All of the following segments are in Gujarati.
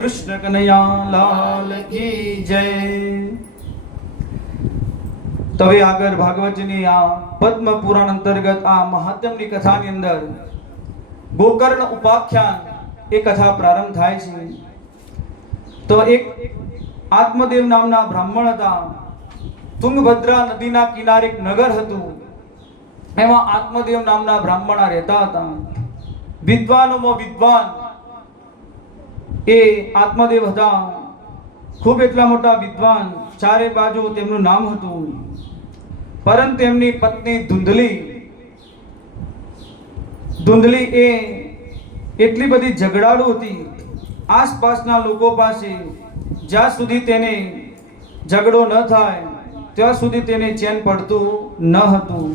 કૃષ્ણ કનૈયા લાલ કી જય। તો હવે આગળ ભાગવતની આ પદ્મ પુરાણ અંતર્ગત આ મહાત્મ્યની કથાની અંદર ગોકર્ણ ઉપાખ્યાન એ કથા પ્રારંભ થાય છે। તો એક આત્મદેવ નામના બ્રાહ્મણ હતા। તુંગભદ્રા નદીના કિનારે એક નગર હતું। એમાં આત્મદેવ નામના બ્રાહ્મણ રહેતા હતા। વિદ્વાનોમાં વિદ્વાન એ આત્મદેવ હતા। ખૂબ એટલા મોટા વિદ્વાન, ચારે બાજુ તેમનું નામ હતું। પરંતુ તેમની પત્ની ધુંધલી એ એટલી બધી ઝઘડાળુ હતી। આસપાસના લોકો પાસે જ્યાં સુધી તેને ઝઘડો ન થાય ત્યાં સુધી તેને ચેન પડતું ન હતું।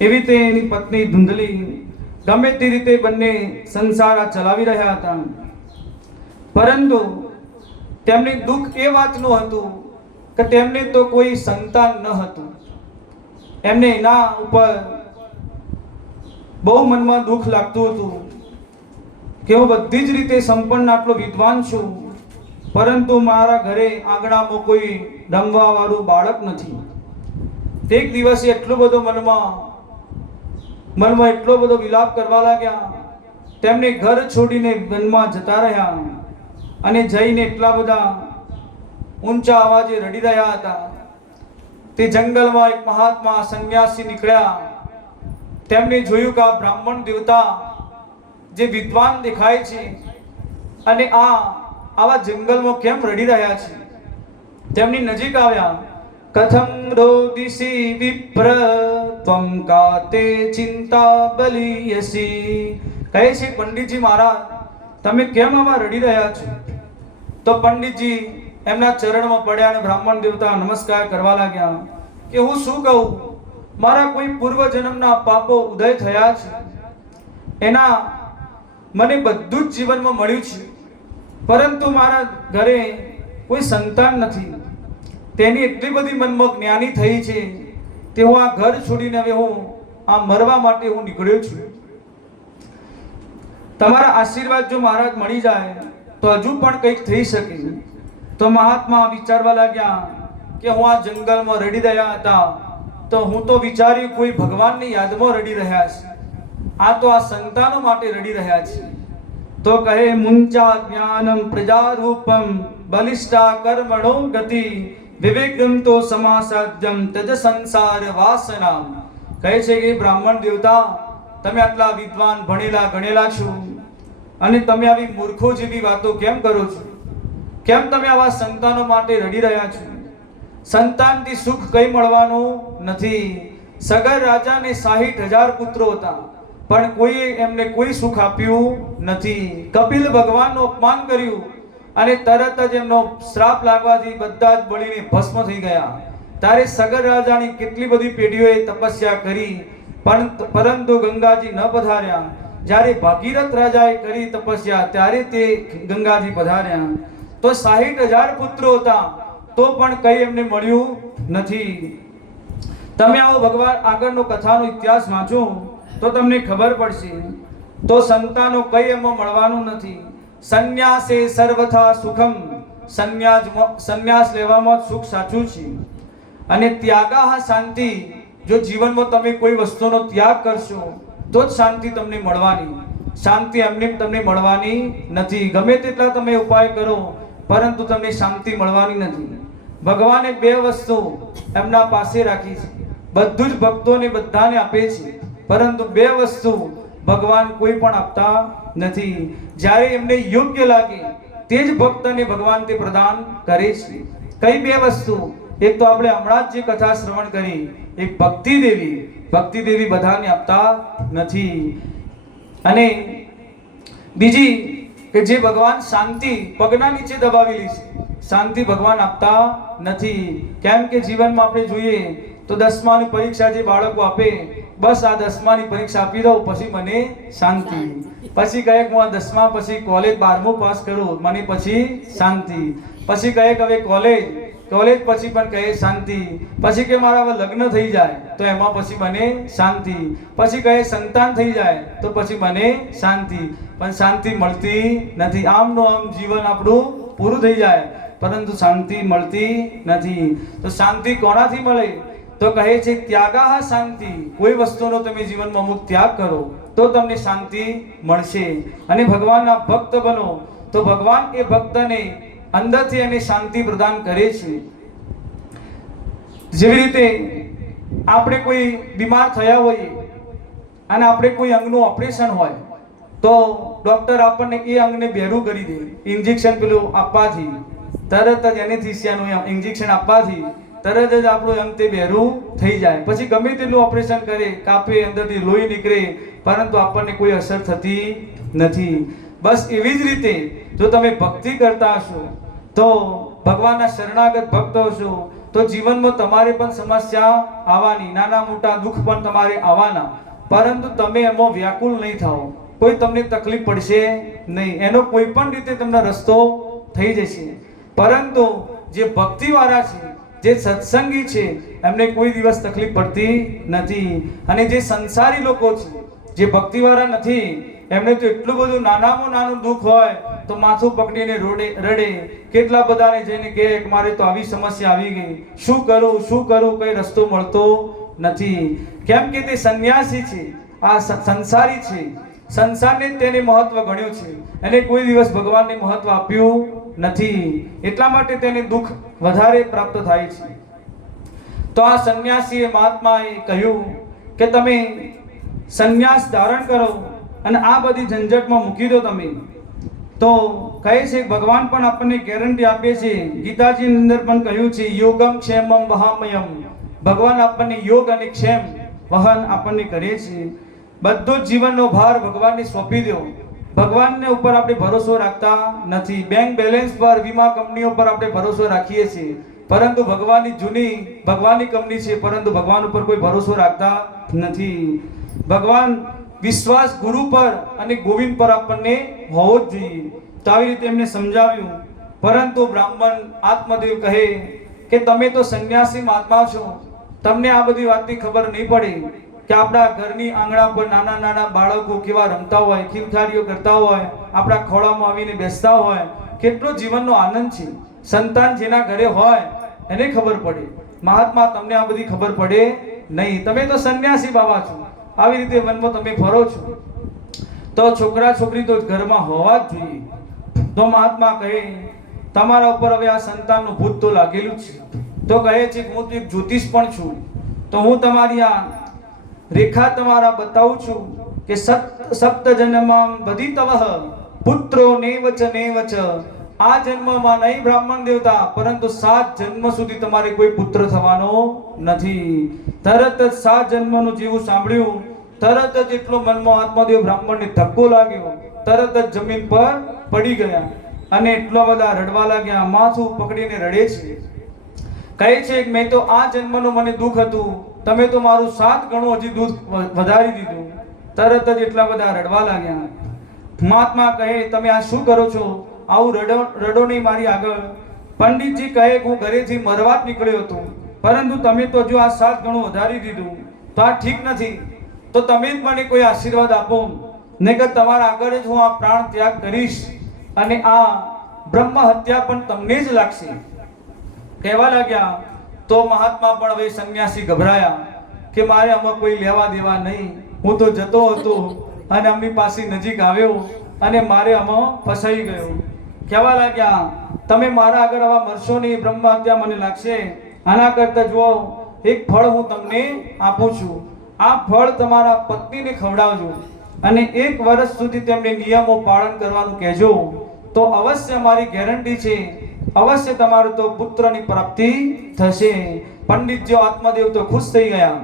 એવી તે એની પત્ની ધુંધલી ગમે તે રીતે બંને સંસાર ચલાવી રહ્યા હતા। પરંતુ તેમને દુઃખ એ વાતનું હતું કે તેમને તો કોઈ સંતાન ન હતું। એમને એના ઉપર બહુ મનમાં દુઃખ લાગતું હતું કે હું બધી જ રીતે સંપન્ન આટલો વિદ્વાન છું, પરંતુ મારા ઘરે આંગણામાં કોઈ રમવા વાળું બાળક નથી। એક દિવસે એટલો બધો મનમાં એટલો બધો વિલાપ કરવા લાગ્યા। તેમને ઘર છોડીને વનમાં જતા રહ્યા અને જઈને એટલા બધા ઊંચા અવાજે રડી રહ્યા હતા। તે જંગલમાં એક મહાત્મા સંન્યાસી નીકળ્યા। તેમણે જોયું કે આ બ્રાહ્મણ દેવતા જે વિદ્વાન દેખાય છે અને આવા જંગલમાં કેમ રડી રહ્યા છે। તેમની નજીક આવ્યા। કથમ રોદિસી વિપ્ર ત્વમ કાતે ચિંતા બલિયસી। કહે છે, પંડિતજી મહારાજ, તમે કેમ આમાં રડી રહ્યા છો? તો પંડિતજી એમના ચરણમાં પડ્યા અને બ્રાહ્મણ દેવતા નમસ્કાર કરવા લાગ્યા કે હું શું કહું, મારા કોઈ પૂર્વ જન્મના પાપો ઉદય થયા છે, એના મને બધું જ જીવનમાં મળ્યું છે, પરંતુ મારા ઘરે કોઈ સંતાન નથી। તેની એટલી બધી મનમાં જ્ઞાની થઈ છે તે હું આ ઘર છોડીને હવે હું આ મરવા માટે હું નીકળ્યો છું। તમારા આશીર્વાદ જો મહારાજ મળી જાય તો હજુ પણ કંઈક થઈ શકે। તો મહાત્મા વિચારવા લાગ્યા કે હું આ જંગલમાં રડી રહ્યા હતા તો હું તો વિચાર્યું કોઈ ભગવાનની યાદમાં રડી રહ્યા છે, આ તો આ સંતાનો માટે રડી રહ્યા છે। તો કહે, મુંચા જ્ઞાનમ પ્રજારૂપમ બલિષ્ઠા કર્મણો ગતિ વિવેકમ તો સમાસાદ્યમ તજ સંસાર વાસના। કહે છે કે બ્રાહ્મણ દેવતા, તમે આટલા વિદ્વાન ભણેલા ગણેલા છો અને તમે આવી મૂર્ખો જેવી વાતો કેમ કરો છો? કેમ તમે આવા સંતાનો માટે રડી રહ્યા છો? સંતાનથી સુખ કઈ મળવાનું નથી। સગર રાજાને 60,000 પુત્રો હતા, પણ કોઈએ એમને કોઈ સુખ આપ્યું નથી। કપિલ ભગવાનનું અપમાન કર્યું અને તરત જ એમનો શ્રાપ લાગવાથી બધા જ બળીને ભસ્મ થઈ ગયા। ત્યારે સગર રાજાની કેટલી બધી પેઢીઓએ તપસ્યા કરી, પરંતુ ગંગાજી ન પધાર્યા। જ્યારે ભાગીરથ રાજાએ કરી તપસ્યા ત્યારે તે ગંગાજી પધાર્યા। તો 60,000 પુત્રો હતા તો પણ કઈ એમને મળ્યું નથી। તમે આવો ભગવાન આગળનો કથાનો ઇતિહાસ વાંચો તો તમને ખબર પડશે। તો સંતાનો કઈ એમાં મળવાનું નથી। સંન્યાસે સર્વથા સુખમ, સંન્યાસ લેવામાં સુખ સાચું છે। અને ત્યાગાહ શાંતિ, જો જીવનમાં તમે કોઈ વસ્તુનો ત્યાગ કરશો તો જ શાંતિ તમને મળવાની। શાંતિ એમને તમને મળવાની નથી। ગમે તેટલા તમે ઉપાય કરો પરંતુ તમને શાંતિ મળવાની નથી। ભગવાને 2 વસ્તુ એમના પાસે રાખી છે। બધું જ ભક્તોને બધાને આપે છે, પરંતુ 2 વસ્તુ ભગવાન કોઈ પણ આપતા નથી। જ્યારે એમને યોગ્ય લાગે તે જ ભક્તને ભગવાન તે પ્રદાન કરે છે। કઈ 2 વસ્તુ? એક તો આપણે હમણાં જ જે કથા શ્રવણ કરી, એક ભક્તિ દેવી બધાને આપતા નથી। અને બીજી કે જે ભગવાન શાંતિ પગના નીચે દબાવેલી છે, શાંતિ ભગવાન આપતા નથી। કેમ કે જીવનમાં આપણે જોઈએ તો 10માની પરીક્ષા જે બાળકો આપે, બસ આ 10માની પરીક્ષા આપી દઉં પછી મને શાંતિ। પછી કહે હું આ 10મા પછી કોલેજ 12મું પાસ કરું મને પછી શાંતિ। પછી કહે કે હવે કોલેજ પછી પણ કહે શાંતિ। પછી કે મારા હવે લગ્ન થઈ જાય તો એમાં પછી મને શાંતિ। પછી કહે સંતાન થઈ જાય તો પછી મને શાંતિ। પણ શાંતિ મળતી નથી. આમનું આમ જીવન આપણું પૂરું થઈ જાય પરંતુ શાંતિ મળતી નથી. તો શાંતિ કોનાથી મળે? તો કહે છે ત્યાગાહ શાંતિ. કોઈ વસ્તુનો તમે જીવનમાં અમુક ત્યાગ કરો તો તમને શાંતિ મળશે. અને ભગવાનના ભક્ત બનો તો ભગવાન એ ભક્તને અંદરથી એને શાંતિ પ્રદાન કરે છે. જેવી રીતે આપણે કોઈ બીમાર થયા હોઈએ અને આપણે કોઈ અંગનું ઓપરેશન હોય તો ડોક્ટર આપણને એ અંગને બહેરું કરી દે ઇન્જેક્શન પેલું આપવાથી. તરત જ એનેસ્થેસિયાનું ઇન્જેક્શન આપવાથી તરત જ આપણું અંગ તે બહેરું થઈ જાય. પછી ગમે તેટલું ઓપરેશન કરે, કાપે, અંદરથી લોહી નીકળે, પરંતુ આપણને કોઈ અસર થતી નથી. બસ એવી જ રીતે જો તમે ભક્તિ કરતા હશો તો ભગવાનના શરણાગત ભક્ત હશો તો જીવનમાં તમારે પણ સમસ્યા આવવાની, નાના મોટા દુઃખ પણ તમારે આવવાના, પરંતુ તમે એમાં વ્યાકુલ નહીં થાઓ. કોઈ તમને તકલીફ પડશે નહીં, એનો કોઈ પણ રીતે તમને રસ્તો થઈ જશે. પરંતુ જે ભક્તિવાળા છે, જે સત્સંગી છે, એમને કોઈ દિવસ તકલીફ પડતી નથી. અને જે સંસારી લોકો છે, જે ભક્તિવાળા નથી, એમને તો એટલું બધું નાનામાં નાનું દુઃખ હોય તો માથું પકડીને રડે. કેટલા બધાને જઈને કહે કે મારે તો આવી સમસ્યા આવી ગઈ, શું કરું, કઈ રસ્તો મળતો નથી. કેમ કે તે સંન્યાસી છે, આ સંસારી છે, સંસારને તેને મહત્વ ગણ્યું છે, એને કોઈ દિવસ ભગવાનને મહત્વ આપ્યું નથી. એટલા માટે તેને દુઃખ વધારે પ્રાપ્ત થાય છે. તો આ સંન્યાસીએ મહાત્માએ કહ્યું કે તમે સંન્યાસ ધારણ કરો અને આ બધી ઝંઝટમાં મૂકી દો તમે. તો કહે છે ભગવાન પણ આપણને ગેરંટી આપે છે. ગીતાજીની અંદર પણ કહ્યું છે યોગમ ક્ષેમમ વહામયમ. ભગવાન આપણને યોગ અને ક્ષેમ વહન આપણને કરે છે. બધો જ જીવનનો ભાર ભગવાનને સોંપી દો. ભગવાનને ઉપર આપણે ભરોસો રાખતા નથી. બેંક બેલેન્સ પર, વીમા કંપનીઓ પર આપણે ભરોસો રાખીએ છીએ, પરંતુ ભગવાનની જૂની ભગવાનની કંપની છે, પરંતુ ભગવાન ઉપર કોઈ ભરોસો રાખતા નથી. ભગવાન વિશ્વાસ ગુરુ પર અને ગોવિંદ પર આપણને હોવો જ જોઈએ. તો આવી રીતે એમને સમજાવ્યું. પરંતુ બ્રાહ્મણ આત્મદેવ કહે કે તમે તો સંન્યાસી મહાત્મા છો, તમને આ બધી વાતની ખબર નહીં પડે કે આપણા ઘરની આંગણા પર નાના નાના બાળકો કેવા રમતા હોય, ખીલખારીઓ કરતા હોય, આપણા ખોળામાં આવીને બેસતા હોય, કેટલો જીવનનો આનંદ છે. સંતાન જેના ઘરે હોય એને ખબર પડે. મહાત્મા તમને આ બધી ખબર પડે નહીં. તમે તો સંન્યાસી બાબા છો, આવી રીતે વનમાં તમે ફરો છો. તો છોકરા છોકરી તો ઘરમાં હોવા જ જોઈએ. તો મહાત્મા કહે તમારા ઉપર હવે આ સંતાનનું ભૂત તો લાગેલું છે. તો કહે છે કે હું તો એક જ્યોતિષ પણ છું, તો હું તમારી આ રેખા તમારા બતાવું છું કે સપ્ત જન્મમાં બધી તવહ પુત્રો નેવચ નેવચ. આ જન્મમાં નહીં બ્રાહ્મણ દેવતા, પરંતુ 7 જન્મ સુધી તમારે કોઈ પુત્ર થવાનો નથી. તરત જ 7 જન્મનું જેવું સાંભળ્યું, તરત જ એટલો મનમાં આત્મદેવ બ્રાહ્મણને ધક્કો લાગ્યો, તરત જ જમીન પર પડી ગયા અને એટલા બધા રડવા લાગ્યા, માથું પકડીને રડે છે. કહે છે કે મેં તો આ જન્મનું મને દુઃખ હતું, તમે તો મારું 7 ગણું હજી દુઃખ વધારી દીધું. તરત જ એટલા બધા રડવા લાગ્યા. મહાત્મા કહે તમે આ શું કરો છો? આવું રડો નહીં મારી આગળ. પંડિતજી કહે હું ઘરેથી મરવા જ નીકળ્યો હતો, પરંતુ તમે તો જો આ 7 ગણું વધારી દીધું, તો આ ઠીક નથી. તો તમે જ મને કોઈ આશીર્વાદ આપો, નહીં કે તમારા આગળ જ હું આ પ્રાણ ત્યાગ કરીશ અને આ બ્રહ્મ હત્યા પણ તમને જ લાગશે. કહેવા લાગ્યા. તો મહાત્મા પણ હવે સંન્યાસી ગભરાયા કે મારે આમાં કોઈ લેવા દેવા નહીં, હું તો જતો હતો અને અમની પાસે નજીક આવ્યો અને મારે આમાં ફસાઈ ગયો. કહેવા લાગ્યા તમે મારા આગળ આવા મરશો નહીં, બ્રહ્મ હત્યા મને લાગશે. આના કરતા જુઓ એક ફળ હું તમને આપું છું, આ ફળ તમારા પત્નીને ખવડાવજો અને 1 વર્ષ સુધી તેમને નિયમો પાલન કરવાનું કહેજો, તો અવશ્ય મારી ગેરંટી છે, અવશ્ય તમારું તો પુત્રની પ્રાપ્તિ થશે. પંડિતજી આત્મદેવ તો ખુશ થઈ ગયા.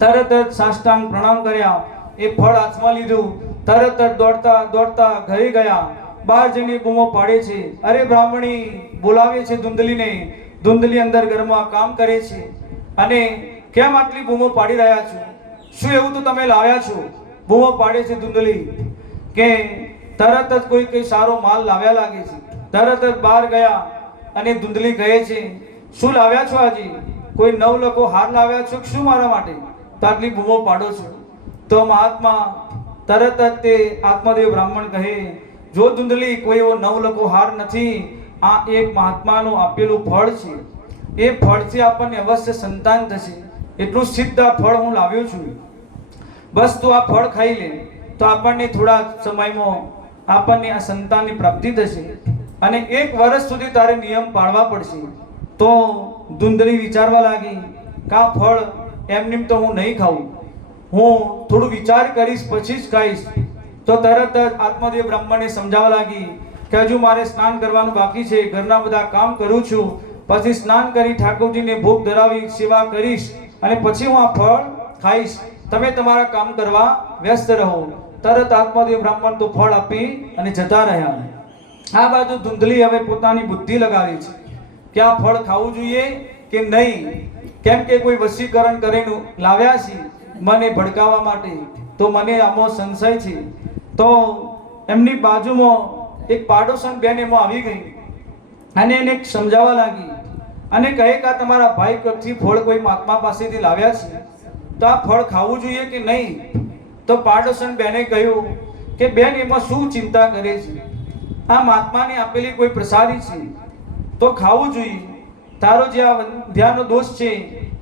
તરત જ સાષ્ટાંગ પ્રણામ કર્યા, એ ફળ હાથમાં લીધું, તરત જ દોડતા દોડતા ઘરે ગયા. 12 જણી બૂમો પાડે છે, અરે બ્રાહ્મણી બોલાવે છે ધુંધલીને. ધુંધલી અંદર ઘરમાં કામ કરે છે અને કેમ આટલી બૂમો પાડી રહ્યા છો? શું એવું તો તમે લાવ્યા છો? બૂમો પાડે છે ધુંધલી કે તરત જ કોઈ સારો માલ લાવ્યા લાગે છે. તરત જ બહાર ગયા અને ધુંધલી કહે છે શું લાવ્યા છો? આજે કોઈ 9 લોકો હાર લાવ્યા છો શું મારા માટે? તો આટલી બૂમો પાડો છો? તો મહાત્મા તરત જ તે આત્મદેવ બ્રાહ્મણ કહે, જો ધુંધલી કોઈ એવો નવલખો હાર નથી, આ એક મહાત્માનું આપેલું ફળ છે, એ ફળથી આપણને અવશ્ય સંતાન થશે, એટલું સિદ્ધ આ ફળ હું લાવ્યો છું, બસ તું આ ફળ ખાઈ લે તો આપણને થોડા સમયમાં આપણને આ સંતાનની પ્રાપ્તિ થશે, અને 1 વર્ષ સુધી તારે નિયમ પાળવા પડશે. તો ધુંધલી વિચારવા લાગી કે આ ફળ એમનેમ તો હું નહીં ખાઉં, હું થોડું વિચાર કરીશ પછી જ ખાઈશ. તો તરત જ આત્મદેવ બ્રાહ્મણને સમજાવવા લાગી કે હજુ મારે સ્નાન કરવાનું બાકી છે, ઘરના બધા કામ કરું છું, પછી સ્નાન કરી ઠાકોરજીને ભોગ ધરાવી સેવા કરીશ અને પછી હું આ ફળ ખાઈશ, તમે તમારા કામ કરવા વ્યસ્ત રહો. તરત આત્મદેવ બ્રાહ્મણ તો ફળ આપી અને જતા રહ્યા. આ બાજુ ધુંધલી હવે પોતાની બુદ્ધિ લગાવી છે કે આ ફળ ખાવું જોઈએ કે નહીં, કેમ કે કોઈ વશીકરણ કરીને લાવ્યા છે મને ભડકાવવા માટે, તો મને આમાં સંશય છે. તો એમની બાજુમાં એક પાડોશન બેન એમાં આવી ગઈ અને એને સમજાવવા લાગી અને કહે કે આ તમારા ભાઈ કચ્છી ફળ કોઈ મહાત્મા પાસેથી લાવ્યા છે, તો આ ફળ ખાવું જોઈએ કે નહીં? તો પાડોશન બેને કહ્યું કે બેન એમાં શું ચિંતા કરે છે, આ મહાત્માની આપેલી કોઈ પ્રસાદી છે તો ખાવું જોઈએ, તારો જે આ ધ્યાનનો દોષ છે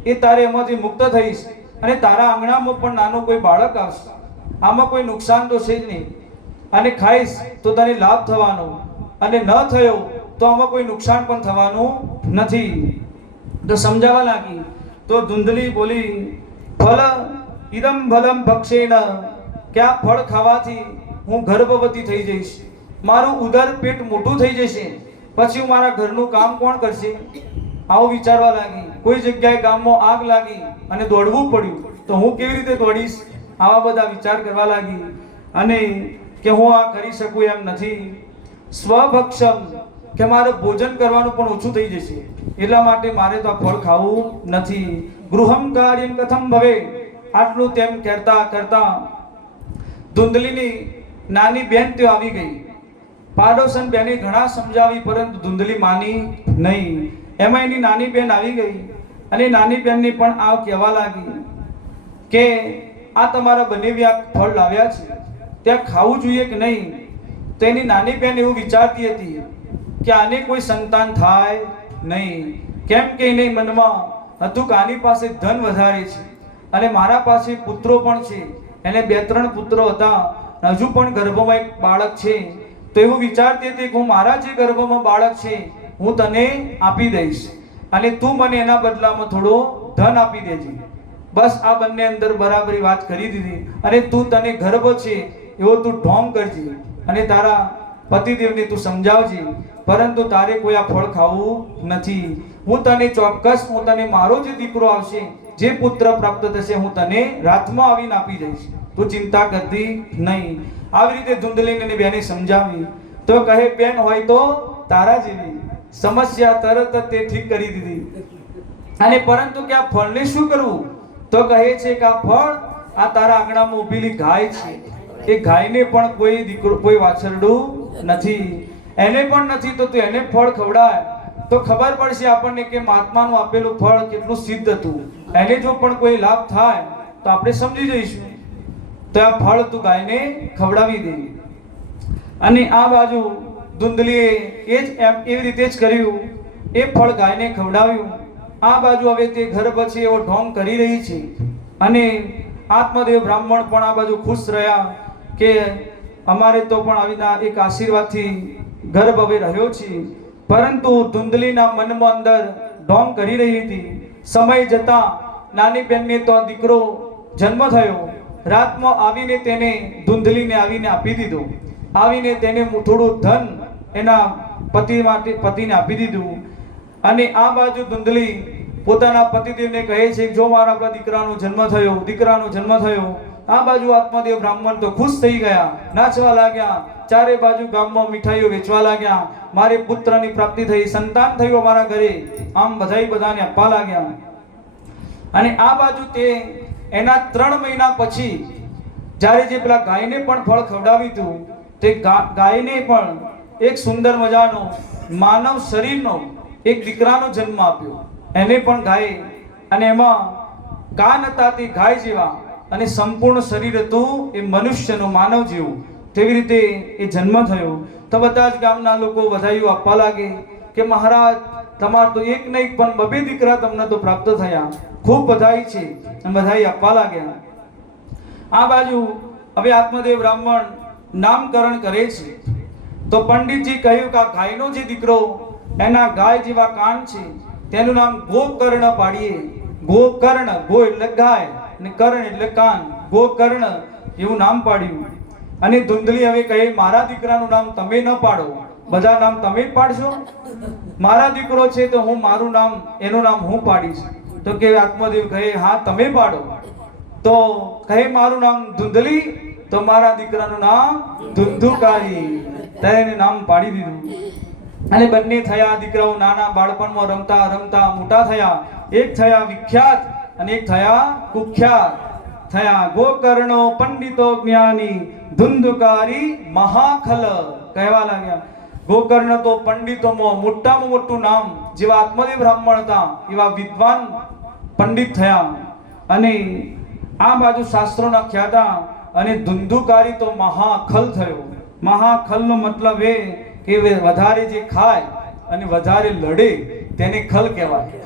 એ તારે એમાંથી મુક્ત થઈશ અને તારા આંગણામાં પણ નાનું કોઈ બાળક આવશે, આમાં કોઈ નુકસાન તો છે જ નહીં, અને ખાઈશ તો તને લાભ થવાનો, અને ન થયો તો આમાં કોઈ નુકસાન પણ થવાનું નથી. તો સમજાવવા લાગી. તો ધુંધલી બોલી, ફલ ઇદમ ફલમ ભક્ષેણ, કે આ ફળ ખાવાથી હું ગર્ભવતી થઈ જઈશ, મારું ઉદર પેટ મોટું થઈ જશે, પછી હું મારા ઘરનું કામ કોણ કરશે? આવું વિચારવા લાગી. કોઈ જગ્યાએ ગામમાં આગ લાગી અને દોડવું પડ્યું તો હું કેવી રીતે દોડીશ? આવા બધા વિચાર કરવા લાગી અને કે હું આ કરી શકું એમ નથી. સ્વભક્ષમ, કે મારે ભોજન કરવાનું પણ ઓછું થઈ જશે, એટલા માટે મારે તો આ ફળ ખાવું નથી. ગૃહમ કાર્યમ કથમ ભવે, આટલું તેમ કહેતા કરતા ધુંધલીની નાની બેન તે આવી ગઈ. પાડોશન બેને ઘણા સમજાવી પરંતુ ધુંધલી માની નહીં. એમાં એની નાની બેન આવી ગઈ અને નાની બેનને પણ આ કહેવા લાગી કે આ તમારા બનેવ્યા ફળ લાવ્યા છે, ત્યાં ખાવું જોઈએ કે નહીં? તો એની નાની બેન એવું વિચારતી હતી કે આને કોઈ સંતાન થાય નહીં, કેમ કે એને મનમાં હતું કે આની પાસે ધન વધારે છે અને મારા પાસે પુત્રો પણ છે, એને 2-3 પુત્રો હતા, હજુ પણ ગર્ભમાં એક બાળક છે. તો એવું વિચારતી હતી કે હું મારા જે ગર્ભમાં બાળક છે હું તને આપી દઈશ અને તું મને એના બદલામાં થોડો ધન આપી દેજે. બસ આ બંને અંદર બરાબરી વાત કરી દીધી અને તું તને ગર્ભ છે એવો તું ઢોંગ કરજે અને તારા પતિદેવને તું સમજાવજે, પરંતુ તારે કોઈ આ ફળ ખાવું નથી. હું તને ચોક્કસ, હું તને મારો જે દીકરો આવશે, જે પુત્ર પ્રાપ્ત થશે, હું તને રાતમાં આવીને આપી દઈશ, તું ચિંતા કરતી નહીં. આવી રીતે ધુંધલીને બેને સમજાવી. તો કહે, બેન હોય તો તારા જેવી, સમસ્યા તરત જ તે ઠીક કરી દીધી. અને પરંતુ કે આ ફળને શું કરવું? તો કહે છે કે આ ફળ આ તારા આંગણામાં ઊભેલી ગાય છે, એ ગાયને પણ કોઈ દીકરો, કોઈ વાછરડું નથી, એને પણ નથી, તો તું એને ફળ ખવડાય તો ખબર પડશે આપણને કે મહાત્માનું આપેલું ફળ કેટલું સિદ્ધ હતું, એને જો પણ કોઈ લાભ થાય તો આપણે સમજી જઈશું. તો આ ફળ તું ગાયને ખવડાવી દે. અને આ બાજુ ધુંધલીએ એવી રીતે જ કર્યું, એ ફળ ગાયને ખવડાવ્યું. આ બાજુ હવે તે ઘર પછી એવો ઢોંગ કરી રહી છે અને આત્મદેવ બ્રાહ્મણ પણ આ બાજુ ખુશ રહ્યા કે અમારે તો પણ આવીના એક આશીર્વાદથી ગર્ભ હવે રહ્યો છે. પરંતુ ધુંધલીના મનમાં અંદર ઢોંગ કરી રહી હતી. સમય જતા નાની બેનને તો દીકરો જન્મ થયો. રાતમાં આવીને તેને ધુંધલીને આવીને આપી દીધો, આવીને તેને થોડું ધન એના પતિને આપી દીધું. અને આ બાજુ ધુંધલી પોતાના પતિદેવને કહે છે, જો મારા દીકરાનો જન્મ થયો. આ બાજુ આત્મદેવ બ્રાહ્મણ તો ખુશ થઈ ગયા, નાચવા લાગ્યા, ચારે બાજુ ગામમાં મીઠાઈઓ વેચવા લાગ્યા, મારે પુત્રની પ્રાપ્તિ થઈ, સંતાન થયું અમારા ઘરે, આમ બધાને આપવા લાગ્યા. અને આ બાજુ તે એના 3 મહિના પછી જ્યારે જે પેલા ગાયને પણ ફળ ખવડાવ્યું હતું, તે ગાયને પણ એક સુંદર મજાનો માનવ શરીરનો એક દીકરાનો જન્મ આપ્યો. એને પણ ગાય, અને એમાં કાન હતા તે ગાય જેવા, અને સંપૂર્ણ શરીર હતું એ મનુષ્યનું, માનવ જેવું. તેવી રીતે એ જન્મ થયો. તો બધા જ ગામના લોકો વધાઈઓ આપવા લાગે કે મહારાજ તમાર તો એક નહીં પણ બબે દીકરા તમને તો પ્રાપ્ત થયા, ખૂબ બધાઈ છે. બધાઈ આપવા લાગ્યા. આ બાજુ હવે આત્મદેવ બ્રાહ્મણ નામકરણ કરે છે. તો પંડિતજી કહ્યું કે આ ગાયનો જે દીકરો, એના ગાય જેવા કાન છે, તેનું નામ ગોકર્ણ પાડીએ. ગોકર્ણ, ગો એટલે ગાય અને કર્ણ એટલે કાન, ગોકર્ણ એવું નામ પાડ્યું. અને ધુંધલી હવે કહે મારા દીકરાનું નામ તમે ન પાડો, બધા નામ તમે જ પાડશો? મારા દીકરો છે તો હું મારું નામ, એનું નામ હું પાડીશ. તો કે આત્મદેવ કહે હા તમે પાડો. તો કહે મારું નામ ધુંધલી, તો મારા દીકરાનું નામ ધુંધુકારી. ત્યારે એને નામ પાડી દીધું. અને બંને થયા દીકરાઓ નાના બાળપણમાં રમતા રમતા મોટા થયા. એક થયા વિખ્યાત અને એક થયા કુખ્યાત થયા. ગોકર્ણો પંડિતો જ્ઞાની, ધુંધુકારી મહાખલ કહેવા લાગ્યા. ગોકર્ણ તો પંડિતોમાં મોટામાં મોટું નામ, જેવા આત્મદેવ બ્રાહ્મણ હતા એવા વિદ્વાન પંડિત થયા. અને આ બાજુ શાસ્ત્રોના ખ્યાતા. અને ધુંધુકારી તો મહાખલ થયો. મહાખલનો મતલબ એ કે વધારે જે ખાય અને વધારે લડે તેને ખલ કહેવાય.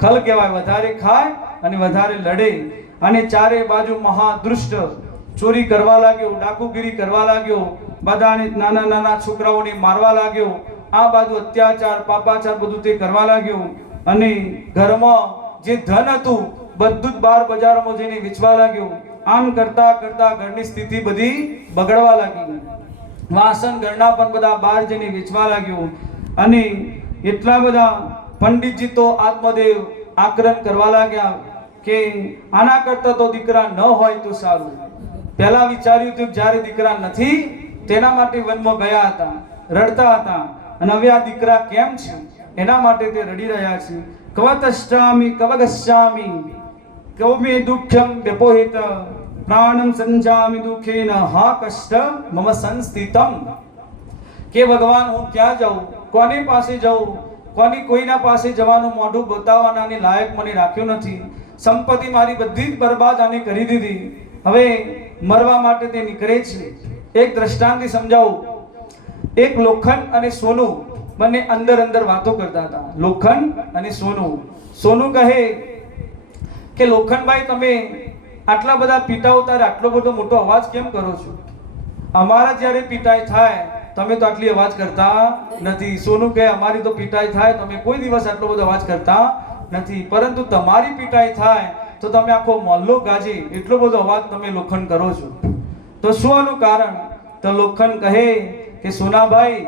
ખલ કહેવાય, વધારે ખાય અને વધારે લડે. અને ચારે બાજુ મહાદુષ્ટ, ચોરી કરવા લાગ્યો, ડાકુગીરી કરવા લાગ્યો, બધાને નાના નાના છોકરાઓને મારવા લાગ્યો. આ બાજુ અત્યાચાર પાપાચાર બધું તે કરવા લાગ્યો. અને ઘરમાં જે ધન હતું બધું જ બહાર બજારોમાં જઈને વેચવા લાગ્યો. આમ કરતા કરતા ઘરની સ્થિતિ બધી બગડવા લાગી. વાસણ ઘરના પણ બધા બહાર જઈને વેચવા લાગ્યો. અને એટલા બધા પંડિતજી તો આત્મદેવ આક્રમણ કરવા લાગ્યા કે આના કરતા તો દીકરા ન હોય તો સારું. પહેલા વિચાર્યું હતું જ્યારે દીકરા નથી તેના માટે વનમાં ગયા હતા, રડતા હતા. અને હવે આ દીકરા કેમ છે એના માટે તે રડી રહ્યા છે. કવતષ્ટામિ કવગસ્યામિ કૌમે દુઃખમ વ્યપોહિત પ્રાણમ સંજામિ દુઃખેન હા કષ્ટ મમ સંસ્થિતમ. કે ભગવાન હું ક્યાં જાઉં, કોની પાસે જાઉં, કોઈના પાસે જવાનું મોઢું બતાવવાના લાયક મને રાખ્યું નથી. સંપત્તિ મારી બધી જ બરબાદ આને કરી દીધી. હવે મરવા માટે તે નીકળે છે. એક દ્રષ્ટાંતથી સમજાવું. એક લોખંડ અને સોનું બંને અંદર અંદર વાતો કરતા હતા. લોખંડ અને સોનું. સોનું કહે કે લોખંડભાઈ તમે આટલા બધા પીટાઓ ત્યારે આટલો બધો મોટો અવાજ કેમ કરો છો? અમારા જ્યારે પીટાઈ થાય તમે તો આટલી અવાજ કરતા નથી. સોનું કહે અમારી તો પીટાઈ થાય તમે કોઈ દિવસ આટલો બધો અવાજ કરતા નથી, પરંતુ તમારી પીટાઈ થાય તો તમે આખો મોહલ્લો ગાજે એટલો બધો અવાજ તમે લોખંડ કરો છો. તો શું આનું કારણ? તો લોખંડ કહે કે સોનાભાઈ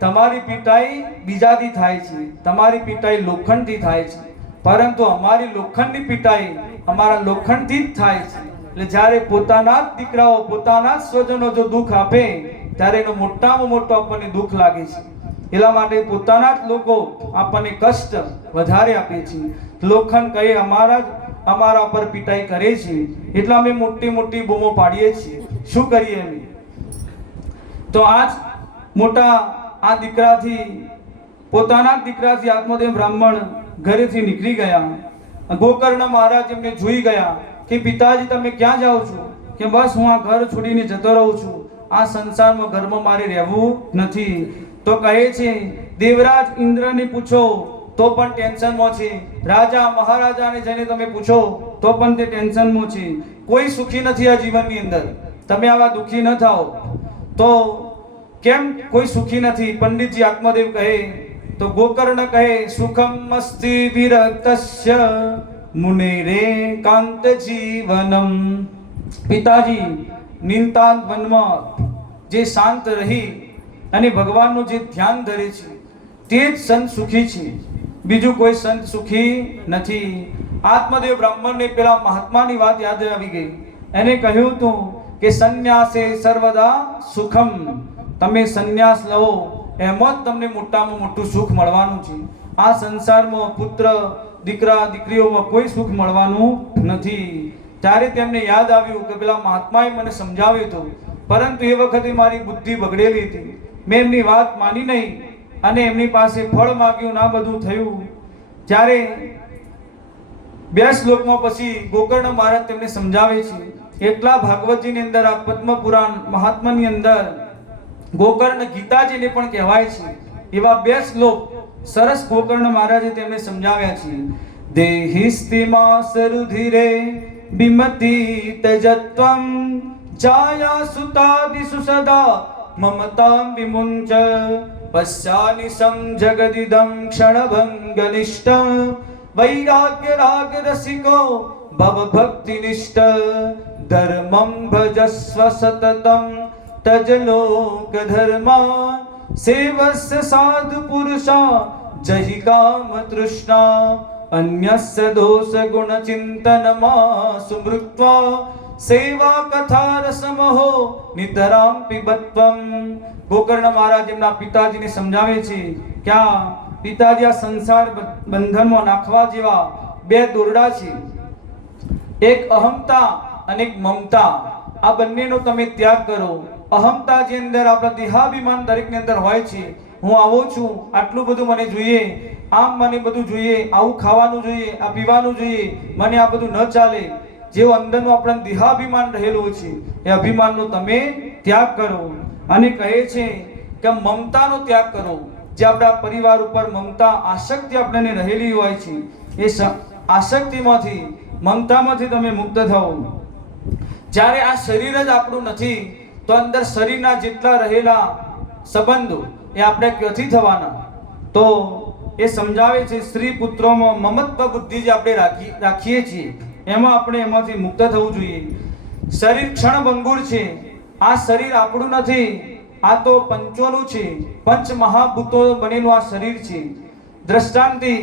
તમારી પીટાઈ બીજાથી થાય છે, તમારી પીટાઈ લોખંડથી થાય છે, પરંતુ અમારી લોખંડની પીટાઈ અમારા લોખંડથી જ થાય છે. એટલે જ્યારે પોતાના જ દીકરાઓ પોતાના જ સ્વજનો જો દુઃખ આપે ત્યારે એનો મોટામાં મોટો આપણને દુઃખ લાગે છે. એટલા માટે પોતાના જ લોકો આપણને કષ્ટ વધારે આપે છે. લોખંડ કહે અમારા પર પીટાઈ કરે છે એટલે અમે મોટી મોટી બૂમો પાડીએ છીએ, શું કરીએ અમે? તો આજ મોટા આ દીકરાથી પોતાના દીકરાથી આત્મદેવ બ્રાહ્મણ ઘરેથી નીકળી ગયા. ગોકર્ણ મહારાજ એમને જોઈ ગયા કે પિતાજી તમે ક્યાં જાઓ છો? કે બસ હું આ ઘર છોડીને જતો રહું છું, આ સંસારમાં ઘરમાં મારે રહેવું નથી. તો કહે છે દેવરાજ ઇન્દ્રને પૂછો તો પણ ટેન્શનમાં છે, રાજા મહારાજાને જઈને તમે પૂછો તો પણ તે ટેન્શનમાં છે. કોઈ સુખી નથી આ જીવનની અંદર. તમે આવા દુઃખી ન થાઓ. તો કેમ કોઈ સુખી નથી? પંડિતજી આત્મદેવ કહે તો ગોકર્ણ કહે સુખમ મસ્તિ વિરક્તસ્ય મુનેરે કાંત જીવનમ. પિતાજી નિંતાંત વનમાં જે શાંત રહી અને ભગવાનનું જે ધ્યાન ધરે છે તે જ સંત સુખી છે, બીજું કોઈ સંત સુખી નથી. આત્મદેવ બ્રાહ્મણને પેલા મહાત્માની વાત યાદ આવી ગઈ. એને કહ્યું હતું કે સંન્યાસે સર્વદા સુખમ. તમે સંન્યાસ લો એમાં જ તમને મોટામાં મોટું સુખ મળવાનું છે. આ સંસારમાં પુત્ર દીકરા દીકરીઓમાં કોઈ સુખ મળવાનું નથી. ત્યારે તેમને યાદ આવ્યું કે પેલા મહાત્માએ મને સમજાવ્યું હતું, પરંતુ એ વખતે મારી બુદ્ધિ બગડેલી હતી, મેં એમની વાત માની નહીં અને એમની પાસે ફળ માંગ્યું, ના બધું થયું. ત્યારે 2 શ્લોકમાં પછી ગોકર્ણ મહારાજ તેમને સમજાવે છે એટલા ભાગવતજીની અંદર આ પદ્મ પુરાણ મહાત્માની અંદર ગોકર્ણ ગીતાજીને પણ કહેવાય છે એવા બે શ્લોક સરસ ગોકર્ણ મહારાજે તેમને સમજાવ્યા છે. દેહિસ્તિમા સરુધિરે બિમતી તજત્વમ જાયા સુતાદિસુ સદા મમતાં વિમુંચ પશ્યાનિ સંજગદિદં ક્ષણભંગનિષ્ઠ વૈરાગ્ય રાગ રસિકો ભવ ભક્તિનિષ્ઠ ધર્મં ભજસ્વ સતતં તજ લોક ધર્મા સેવસ્ય સાધુ પુરુષા જહિ કામ તૃષ્ણા અન્યસ્ય દોષ ગુણ ચિંતનમાં સુમૃત્વા સેવા કથા રસમહો નિતરામ પિબત્વમ. ગોકર્ણ મહારાજ એમના પિતાજીને સમજાવે છે કે આ પિતાજી આ સંસાર બંધનમાં નાખવા જેવા બે દોરડા છે, એક અહમતા અને એક મમતા. આ બંનેનો તમે ત્યાગ કરો. અહમતા જે અંદર આપણા દેહાભિમાન દરેકની અંદર હોય છે, હું આવો છું, આટલું બધું મને જોઈએ, આમ મને બધું જોઈએ, આવું ખાવાનું જોઈએ, આ પીવાનું જોઈએ, મને આ બધું ન ચાલે, જેવું અંદરનું આપણા દેહાભિમાન રહેલું છે એ અભિમાનનો તમે ત્યાગ કરો. અને કહે છે કે મમતાનો ત્યાગ કરો. જે આપણા પરિવાર ઉપર મમતા આસક્તિ આપણને રહેલી હોય છે, એ આસક્તિમાંથી મમતામાંથી તમે મુક્ત થાઓ. જ્યારે આ શરીર જ આપણું નથી તો અંદર શરીરના જેટલા રહેલા સંબંધો એ આપણે ક્યાંથી થવાના? તો એ સમજાવે છે સ્ત્રી પુત્રોમાં મમત્વ બુદ્ધિ જે આપણે રાખીએ છીએ એમાં આપણે એમાંથી મુક્ત થવું જોઈએ. શરીર ક્ષણભંગુર છે. આ શરીર આપણું નથી, આ તો પંચોનું છે, પંચ મહાભૂતો બનેલું આ શરીર છે. દ્રષ્ટાંતિ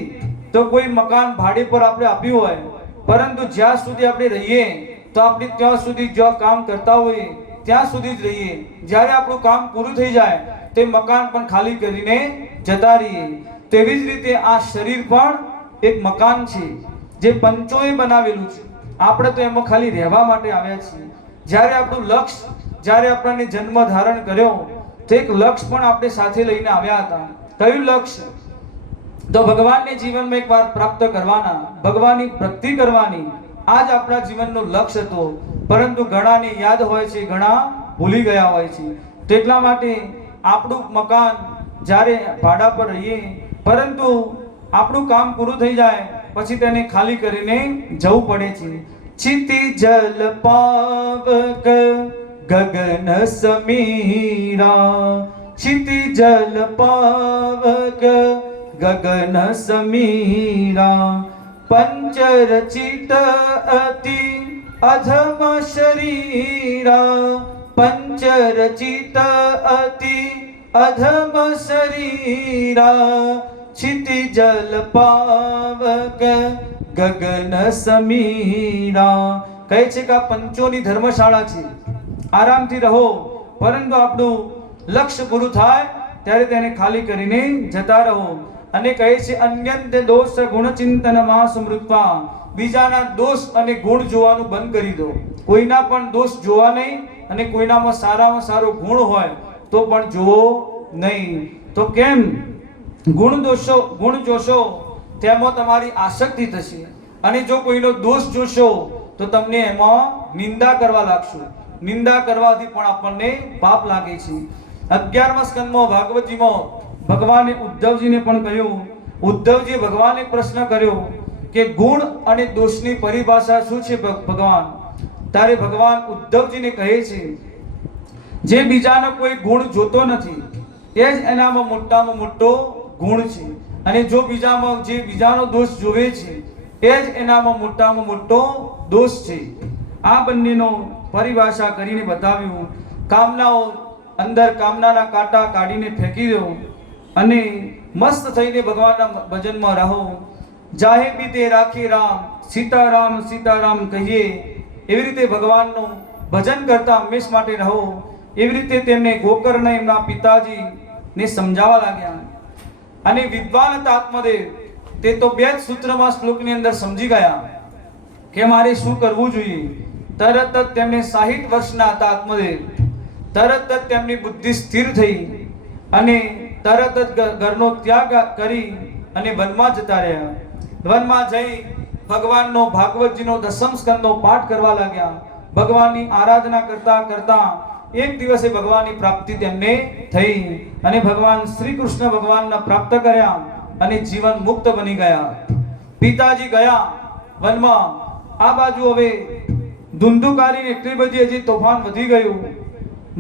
તો કોઈ મકાન ભાડે પર આપણે આપ્યું હોય, પરંતુ જ્યાં સુધી આપણે રહીએ તો આપણે ત્યાં સુધી જ્યાં કામ કરતા હોઈએ ત્યાં સુધી જ રહીએ. જ્યારે આપણું કામ પૂરું થઈ જાય તે મકાન પણ ખાલી કરીને જતા રહીએ. તેવી જ રીતે આ શરીર પણ એક મકાન છે જે પંચોએ બનાવેલું છે. આપણે તો એમાં ખાલી રહેવા માટે આવ્યા છીએ. જ્યારે આપણું લક્ષ્ય, જ્યારે આપણને જન્મ ધારણ કર્યો તો એક લક્ષ્ય પણ આપણે સાથે લઈને આવ્યા હતા. કયું લક્ષ્ય? તો ભગવાનને જીવનમાં એકવાર પ્રાપ્ત કરવાના, ભગવાનની ભક્તિ કરવાની. આ જ આપણા જીવનનો લક્ષ્ય હતો. પરંતુ ઘણાને યાદ હોય છે, ઘણા ભૂલી ગયા હોય છે. તેટલા માટે આપણું મકાન જ્યારે ભાડા પર રહીએ, પરંતુ આપણું કામ પૂરું થઈ જાય પછી તેને ખાલી કરીને જવું પડે છે. ચિતિ જલ પાવક ગગન સમીરા, ચિતિ જલ પાવક ગગન સમીરા, પંચરચિત અતિ અધમ શરીરા, પંચરચિત અતિ અધમ શરીરા, क्षिति जल पावक गगन समीरा. કહે છે કે આ પંચોની ધર્મશાળા છે, આરામથી રહો, પરંતુ આપણું લક્ષ્ય પૂરું થાય ત્યારે તેને ખાલી કરીને જતા રહો. અને કહે છે અન્યંત દોષ ગુણ ચિંતનમાં સમૃત્વા. બીજાના દોષ અને ગુણ જોવાનું બંધ કરી દો. કોઈના પણ દોષ જોવા નહીં, અને કોઈનામાં સારામાં સારો ગુણ હોય તો પણ જોવો નહીં. તો કેમ? ગુણ જોશો તેમાં તમારી આસક્તિ થશે, અને જો કોઈનો દોષ જોશો તો તમને એમાં નિંદા કરવા લાગશો. નિંદા કરવાથી પણ આપણને પાપ લાગે છે. 11મા સ્કંદમાં ભાગવતજીમાં ભગવાને ઉદ્ધવજીને પણ કહ્યું. ઉદ્ધવજીએ ભગવાનને પ્રશ્ન કર્યો કે ગુણ અને દોષની પરિભાષા શું છે ભગવાન? ત્યારે ભગવાન ઉદ્ધવજીને કહે છે જે બીજાનો કોઈ ગુણ જોતો નથી એ જ એનામાં મોટામાં મોટો ગુણ છે, અને જો બીજાનો દોષ જોવે છે એ જ એનામાં મોટામાં મોટો દોષ છે. આ બંનેનો પરિભાષા કરીને બતાવ્યું. કામનાઓ અંદર કામનાના કાંટા કાઢીને ફેંકી દો અને મસ્ત થઈને ભગવાનના ભજનમાં રહો. જાહે બીતે રાખી રામ, સીતારામ સીતારામ કહીએ. એવી રીતે ભગવાનનું ભજન કરતા હંમેશ માટે રહો. એવી રીતે તેમને ગોકર્ણ એમના પિતાજીને સમજાવવા લાગ્યા. અને વિદ્વાન હતા આત્મદેવ, તે તો બે જ સૂત્રમાં શ્લોકની અંદર સમજી ગયા કે મારે શું કરવું જોઈએ. તરત જ તેમને 60 વર્ષના હતા આત્મદેવ. તરત જ તેમની બુદ્ધિ સ્થિર થઈ અને તરત જ ઘરનો ત્યાગ કરી અને વનમાં જતા રહ્યા. વનમાં જઈ ભગવાનનો ભાગવતજીનો 10મ સ્કંદનો પાઠ કરવા લાગ્યા. ભગવાનની આરાધના કરતા કરતા એક દિવસે ભગવાનની પ્રાપ્તિ તેમને થઈ અને ભગવાન શ્રી કૃષ્ણ ભગવાનને પ્રાપ્ત કર્યા અને જીવન મુક્ત બની ગયા. પિતાજી ગયા વનમાં. આ બાજુ હવે ધુંધુકારીને એટલી બધી હજી તોફાન વધી ગયું.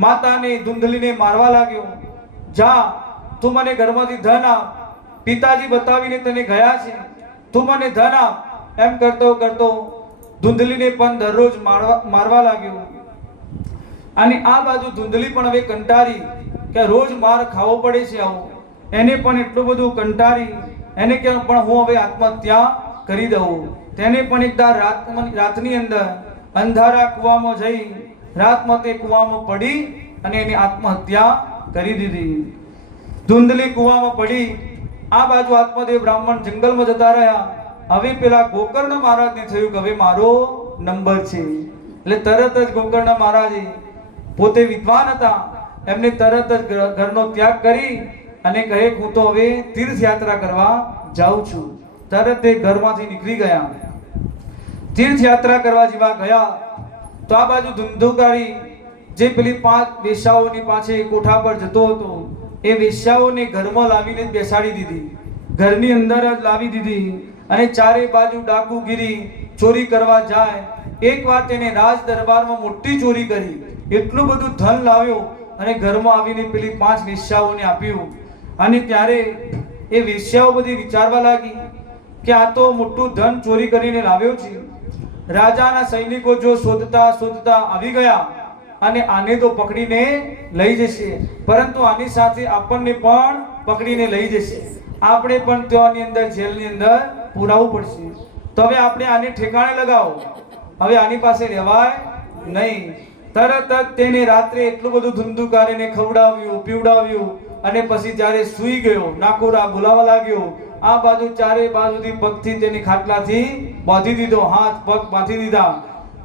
માતાને ધુંધલીને મારવા લાગ્યો. જા, તું મને ઘરમાંથી ધન આપ. પિતાજી બતાવીને તને ગયા છે, તું મને ધન આપ. એમ કરતો કરતો ધુંધલીને પણ દરરોજ મારવા લાગ્યો. અને આ બાજુ ધુંધલી પણ હવે કંટાળી કે રોજ માર ખાવો પડે છે. આવું એને પણ એટલું બધું કંટાળી એને કે પણ હું હવે આત્મહત્યા કરી દઉં. તેને પણ એક રાતની અંદર અંધારા કૂવામાં જઈ રાતમાં તે કૂવામાં પડી અને એની આત્મહત્યા કરી દીધી. ધુંધલી કૂવામાં પડી. આ બાજુ આત્મદેવ બ્રાહ્મણ જંગલમાં જતા રહ્યા. હવે પેલા ગોકર્ણ મહારાજને થયું કે હવે મારો નંબર છે. એટલે તરત જ ગોકર્ણ મહારાજે પોતે વિદ્વાન હતા, એમને તરત જ ઘરનો ત્યાગ કરી અને કહે હું તો હવે તીર્થયાત્રા કરવા જાઉં છું. તરત તે ઘરમાંથી નીકળી ગયા. તીર્થયાત્રા કરવા જેવા ગયા તો આ બાજુ ધુંધુકારી જે પેલી 5 વેશ્યાઓની પાછે કોઠા પર જતો હતો એ વેશ્યાઓને ઘરમાં લાવીને બેસાડી દીધી, ઘરની અંદર જ લાવી દીધી અને ચારે બાજુ ડાકુગીરી ચોરી કરવા જાય. એકવાર તેને રાજ દરબારમાં મોટી ચોરી કરી, એટલું બધું ધન લાવ્યો અને ઘરમાં આવીને પેલી 5 વેશ્યાઓને આપ્યું. અને ત્યારે એ વેશ્યાઓ બધી વિચારવા લાગી કે આ તો મોટું ધન ચોરી કરીને લાવ્યો છે. રાજાના સૈનિકો જો શોધતા શોધતા આવી ગયા અને આને તો પકડીને લઈ જશે, પરંતુ આની સાથે આપણને પણ પકડીને લઈ જશે. આપણે પણ ત્યાંની અંદર જેલની અંદર પુરાવું પડશે. તો હવે આપણે આને ઠેકાણે લગાવો, હવે આની પાસે રહેવાય નહીં. તરત જ તેને રાત્રે એટલું બધું ધુંધુકારીને ખવડાવ્યું પીવડાવ્યું અને પછી જ્યારે સૂઈ ગયો નાકોરા બોલાવા લાગ્યો. આ બાજુ ચારે બાજુથી પગથી તેની ખાટલાથી બાંધી દીધો, હાથ પગ બાંધી દીધા.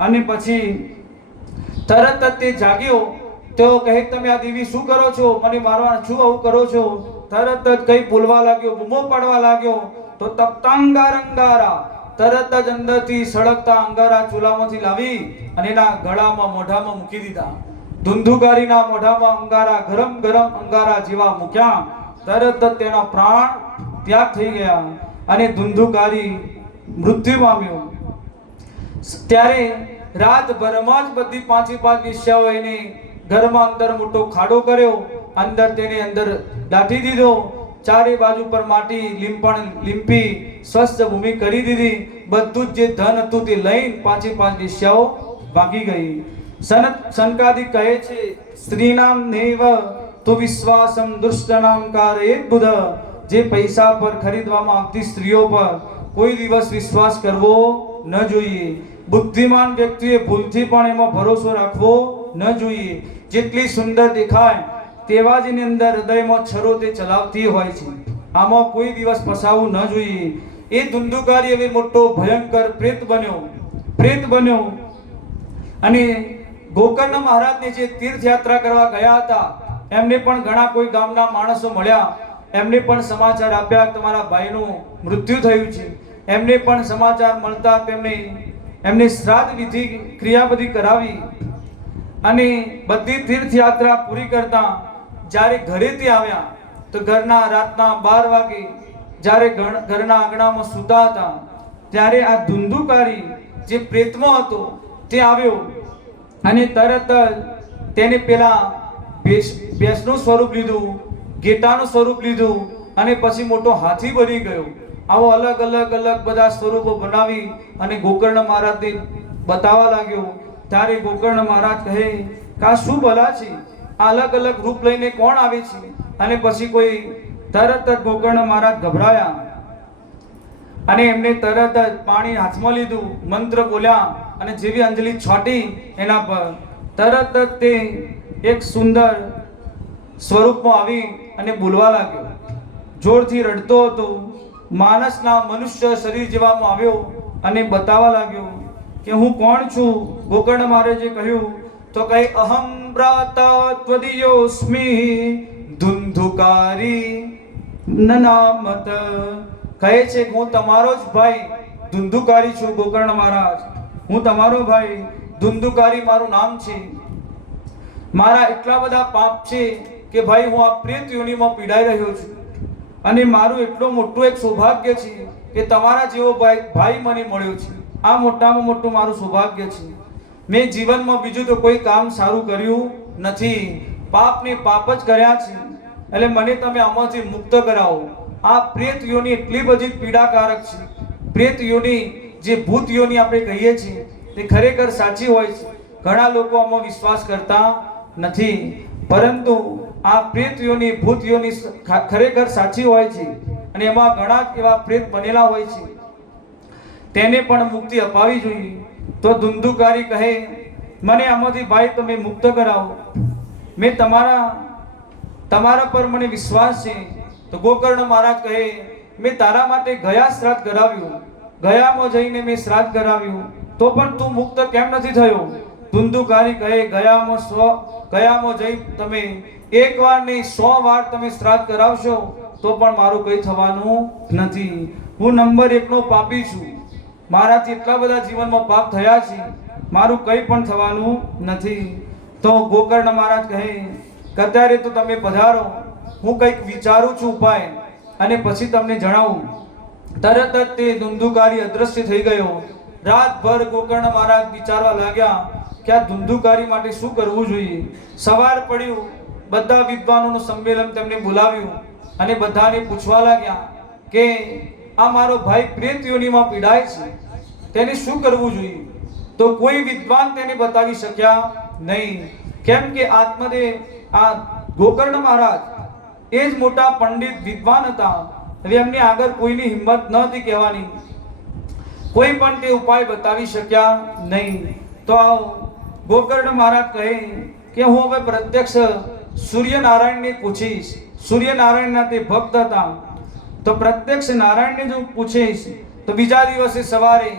અને પછી તરત જ તે જાગ્યો. તેઓ કહે તમે આ દેવી શું કરો છો, મને મારવા શું આવું કરો છો? તરત જ કઈ બોલવા લાગ્યો, બૂમો પાડવા લાગ્યો. તો તપ્તાંગાર અંગારા, તરત જ અંદરથી સળગતા અંગારા ચૂલામાંથી લાવી અને એના ગળામાં મોઢામાં મૂકી દીધા. ધુંધુકારીના મોઢામાં અંગારા ગરમ ગરમ અંગારા જેવા મૂક્યા. તરત જ તેનો પ્રાણ ત્યાગ થઈ ગયા અને ધુંધુકારી મૃત્યુ પામ્યો. ત્યારે રાતભરમાં જ બધી 5 વેશ્યાઓ એને ઘરમાં અંદર મોટો ખાડો કર્યો, અંદર તેને અંદર દાટી દીધો. ચારે બાજુ પર માટી લીંપી સ્વસ્થ ભૂમિ કરી દીધી. બધું જ જે ધન હતું તે લઈને 5 વેશ્યાઓ ભાગી ગઈ. સનકાદિક કહે છે સ્ત્રીનામ નૈવ તો વિશ્વાસમ દુષ્ટનામ કારયેત બુધ. જે પૈસા પર ખરીદવામાં આવતી સ્ત્રીઓ પર કોઈ દિવસ વિશ્વાસ કરવો ન જોઈએ. બુદ્ધિમાન વ્યક્તિએ ભૂલથી પણ એમાં ભરોસો રાખવો ન જોઈએ. જેટલી સુંદર દેખાય તેવા જ એની અંદર હૃદયમાં છરો તે ચલાવતી હોય છે. આમાં કોઈ દિવસ ફસાવું ન જોઈએ. એ ધુંધુકારી હવે મોટો ભયંકર પ્રેત બન્યો. અને ગોકર્ણ મહારાજને જે તીર્થયાત્રા કરવા ગયા હતા એમને પણ ઘણા કોઈ ગામના માણસો મળ્યા. એમને પણ સમાચાર આપ્યા તમારા ભાઈનું મૃત્યુ થયું છે. એમને પણ સમાચાર મળતા એમને શ્રાદ્ધ વિધિ ક્રિયા બધી કરાવી અને બધી તીર્થયાત્રા પૂરી કરતા જ્યારે ઘરેથી આવ્યા તો ઘરના રાતના 12 વાગે જ્યારે ઘરના આંગણામાં સૂતા હતા ત્યારે આ ધુંધુકારી જે પ્રેતમાં હતો તે આવ્યો અને તરત જ તેને પેલા ભેંસનું સ્વરૂપ લીધું, ઘેટાનું સ્વરૂપ લીધું અને પછી મોટો હાથી બની ગયો. આવો અલગ બધા સ્વરૂપો બનાવી અને ગોકર્ણ મહારાજને બતાવવા લાગ્યો. ત્યારે ગોકર્ણ મહારાજ કહે કે આ શું ભલા છે, આ અલગ રૂપ લઈને કોણ આવે છે? અને પછી કોઈ તરત જ ગોકર્ણ મહારાજ ગભરાયા અને એમને તરત જ પાણી હાથમાં લીધું, મંત્ર બોલ્યા અને જેવી અંજલિ છોટી એના પર તરત જ તે એક સુંદર સ્વરૂપમાં આવી અને બોલવા લાગ્યો. જોરથી રડતો હતો. માનસના મનુષ્ય શરીર જેવામાં આવ્યો અને બતાવવા લાગ્યો કે હું કોણ છું. ગોકર્ણ મહારાજે કહ્યું તો કહે અહમ ભ્રાતા ત્વદીયોસ્મિ ધુંધુકારી નનામત. કહે છે કે હું તમારો જ ભાઈ ધુંધુકારી છું. ગોકર્ણ મહારાજ હું તમારો ભાઈ. ધુંધુકારી મારું નામ છે, મારા એટલા બધા પાપ છે કે ભાઈ હું આ પ્રેત યોનિમાં પીડાઈ રહ્યો છું, અને મારું એટલું મોટું એક સૌભાગ્ય છે કે તમારા જેવો ભાઈ મને મળ્યો છે. આ મોટામાં મોટું મારું સૌભાગ્ય છે. મેં જીવનમાં બીજું તો કોઈ કામ સારું કર્યું નથી, પાપને પાપ જ કર્યા છે, એટલે મને તમે આમાંથી મુક્ત કરાવો. આ પ્રેત યોની એટલી બધી પીડાકારક છે. પ્રેત યોની જે ભૂત યોની આપણે કહીએ છીએ તે ખરેખર સાચી હોય છે. ઘણા લોકો આમાં વિશ્વાસ કરતા નથી, પરંતુ આ પ્રેત યોની ભૂત યોની ખરેખર સાચી હોય છે, અને એમાં ઘણા એવા પ્રેત બનેલા હોય છે. તેને પણ મુક્તિ અપાવી જોઈએ. તો ધુંધુકારી કહે, મને આમાંથી ભાઈ તમે મુક્ત કરાવો, મેં તમારા પર મને વિશ્વાસ છે. તો ગોકર્ણ મહારાજ કહે, મેં તારા માટે ગયા શ્રાદ્ધ કરાવ્યું, ગયામાં જઈને મેં શ્રાદ્ધ કરાવ્યું, તો પણ તું મુક્ત કેમ નથી થયો? ધુંધુકારી કહે, ગયામાં જઈ તમે એક વાર નહીં 100 વાર તમે શ્રાદ્ધ કરાવશો તો પણ મારું કંઈ થવાનું નથી. હું નંબર 1 નો પાપી છું, મારાથી એટલા બધા જીવનમાં પાપ થયા છે, મારું કંઈ પણ થવાનું નથી. તો ગોકર્ણ મહારાજ કહે કે અત્યારે તો તમે પધારો, હું કંઈક વિચારું છું ઉપાય, અને પછી તમને જણાવું. તરત જ તે ધુંધુકારી અદ્રશ્ય થઈ ગયો. રાતભર ગોકર્ણ મહારાજ વિચારવા લાગ્યા કે આ ધુંધુકારી માટે શું કરવું જોઈએ. સવાર પડ્યું, બધા વિદ્વાનોનું સંમેલન તેમને બોલાવ્યું, અને બધાને પૂછવા લાગ્યા કે આ મારો ભાઈ પ્રેત યોનિમાં પીડાય છે, તેને શું કરવું જોઈએ? તો કોઈ વિદ્વાન તેને બતાવી શક્યા નહીં, કેમ કે આત્મદેવ આ ગોકર્ણ મહારાજ એ જ મોટા પંડિત વિદ્વાન હતા. હવે એમની આગળ કોઈની હિંમત ન હતી કહેવાની, કોઈ પણ તે ઉપાય બતાવી શક્યા નહીં. તો ગોકર્ણ મહારાજ કહે કે હું હવે પ્રત્યક્ષ સૂર્યનારાયણને પૂછીશ. સૂર્યનારાયણના તે ભક્ત હતા, તો પ્રત્યક્ષ નારાયણને જો પૂછીશ તો બીજા દિવસે સવારે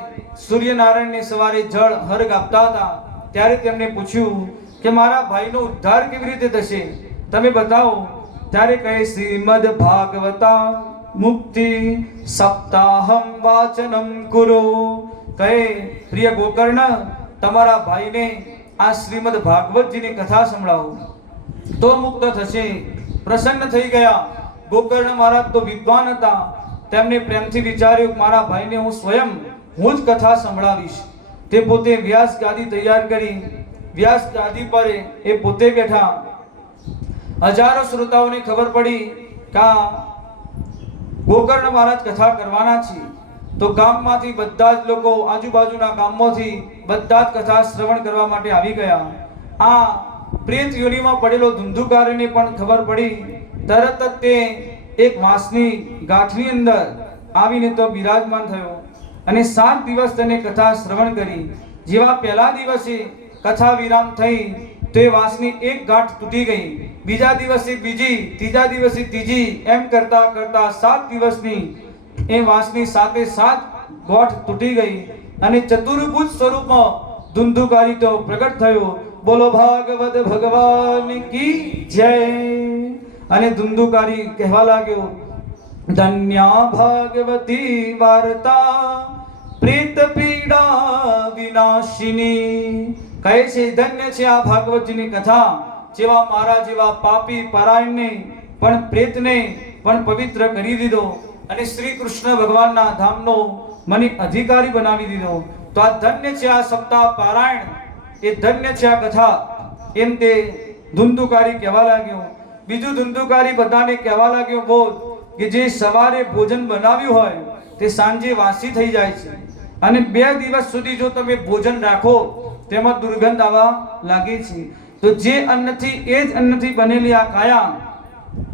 સૂર્યનારાયણને સવારે જળ અર્ઘ આપતા હતા, ત્યારે તેમને પૂછ્યું કે મારા ભાઈનો ઉદ્ધાર કેવી રીતે થશે, તમે બતાવો. ત્યારે કહે, શ્રીમદ ભાગવતા મુક્તિ સપ્તાહમ વાચનમ કુરુ. કહે, પ્રિય ગોકર્ણ, તમારા ભાઈને આ શ્રીમદ ભાગવતજીની કથા સંભળાવો તો મુક્ત થશે. પ્રસન્ન થઈ ગયા. ગોકર્ણ મહારાજ તો વિદ્વાન હતા, તેમને પ્રેમથી વિચાર્યું કે મારા ભાઈને હું સ્વયં હું જ કથા સંભળાવીશ. તે પોતે વ્યાસ ગાદી તૈયાર કરી, વ્યાસ ગાદી પર એ પોતે બેઠા. હજારો શ્રોતાઓને ખબર પડી કે ગોકર્ણ મહારાજ કથા કરવાના છે, તો ગામમાંથી બધા જ લોકો, આજુબાજુના ગામમાંથી બધા જ કથા શ્રવણ કરવા માટે આવી ગયા. આ પ્રેત યોનિમાં પડેલો ધુંધુકારીને પણ ખબર પડી. તરત જ તે એક વાંસની ગાંઠની અંદર આવીને તો બિરાજમાન થયો, અને 7 દિવસ તેને કથા શ્રવણ કરી. જેવા પહેલા દિવસે કથા વિરામ થઈ તો એ વાંસની એક ગાંઠ તૂટી ગઈ, બીજા દિવસે બીજી, ત્રીજા દિવસે ત્રીજી, એમ કરતા કરતા 7 દિવસની એ વાંસની 7 ગાંઠ તૂટી ગઈ, અને ચતુર્ભુજ સ્વરૂપમાં ધુંધુકારી તો પ્રગટ થયો. બોલો ભાગવત ભગવાન કી જય. અને ધુંધુકારી કહેવા લાગ્યો, ધન્યા ભાગવતી વાર્તા પ્રેત પીડા વિનાશિની. કહે છે, ધન્ય છે આ ભાગવતજીની કથા, જેવા મારા જેવા પાપી પરાયણને પણ પ્રેતને પણ પવિત્ર કરી દીધો, અને શ્રી કૃષ્ણ ભગવાનના ધામનો મને અધિકારી બનાવી દીધો. તો આ ધન્ય છે આ સપ્તાહ પારાયણ, એ ધન્ય છે આ કથા, એમ તે ધુંધુકારી કહેવા લાગ્યો. બીજું ધુંધુકારી બધાને કહેવા લાગ્યો બોલ કે જે સવારે ભોજન બનાવ્યું હોય તે સાંજે વાસી થઈ જાય છે, અને 2 દિવસ સુધી જો તમે ભોજન રાખો તેમાં દુર્ગંધ આવવા લાગે છે. તો જે અન્નથી એ જ અન્નથી બનેલી આ કાયા,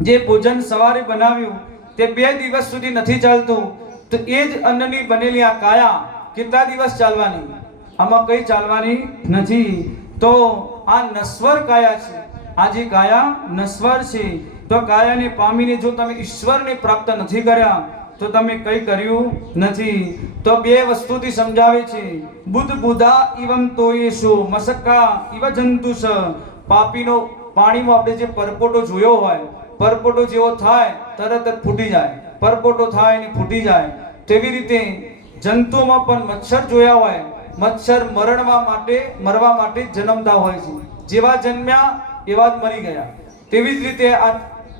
જે ભોજન સવારે બનાવ્યું તે 2 દિવસ સુધી નથી ચાલતું, તો એ જ અન્નની બનેલી આ કાયા કેટલા દિવસ ચાલવાની? આમાં કઈ ચાલવાની નથી. તો આ નશ્વર કાયા છે. આ જે કાયા નશ્વર છે, તો કાયાને પામીને જો તમે ઈશ્વરને પ્રાપ્ત નથી કર્યા તો તમે કંઈ કર્યું નથી. તો 2 વસ્તુથી સમજાવે છે. બુદ્ધ બુધા ઇવમ તોયેશો મસક્કા ઇવ જંતુસ. પાપીનો પાણીમાં આપણે જે પરપોટો જોયો હોય, પરપોટો જેવો થાય તરત જ ફૂટી જાય, પરપોટો થાય ને ફૂટી જાય. તેવી રીતે જંતુઓમાં પણ મચ્છર જોયા હોય મચ્છર મરવા માટે જન્મતા હોય છે. જેવા જન્મ્યા એવા જ મરી ગયા. તેવી જ રીતે આ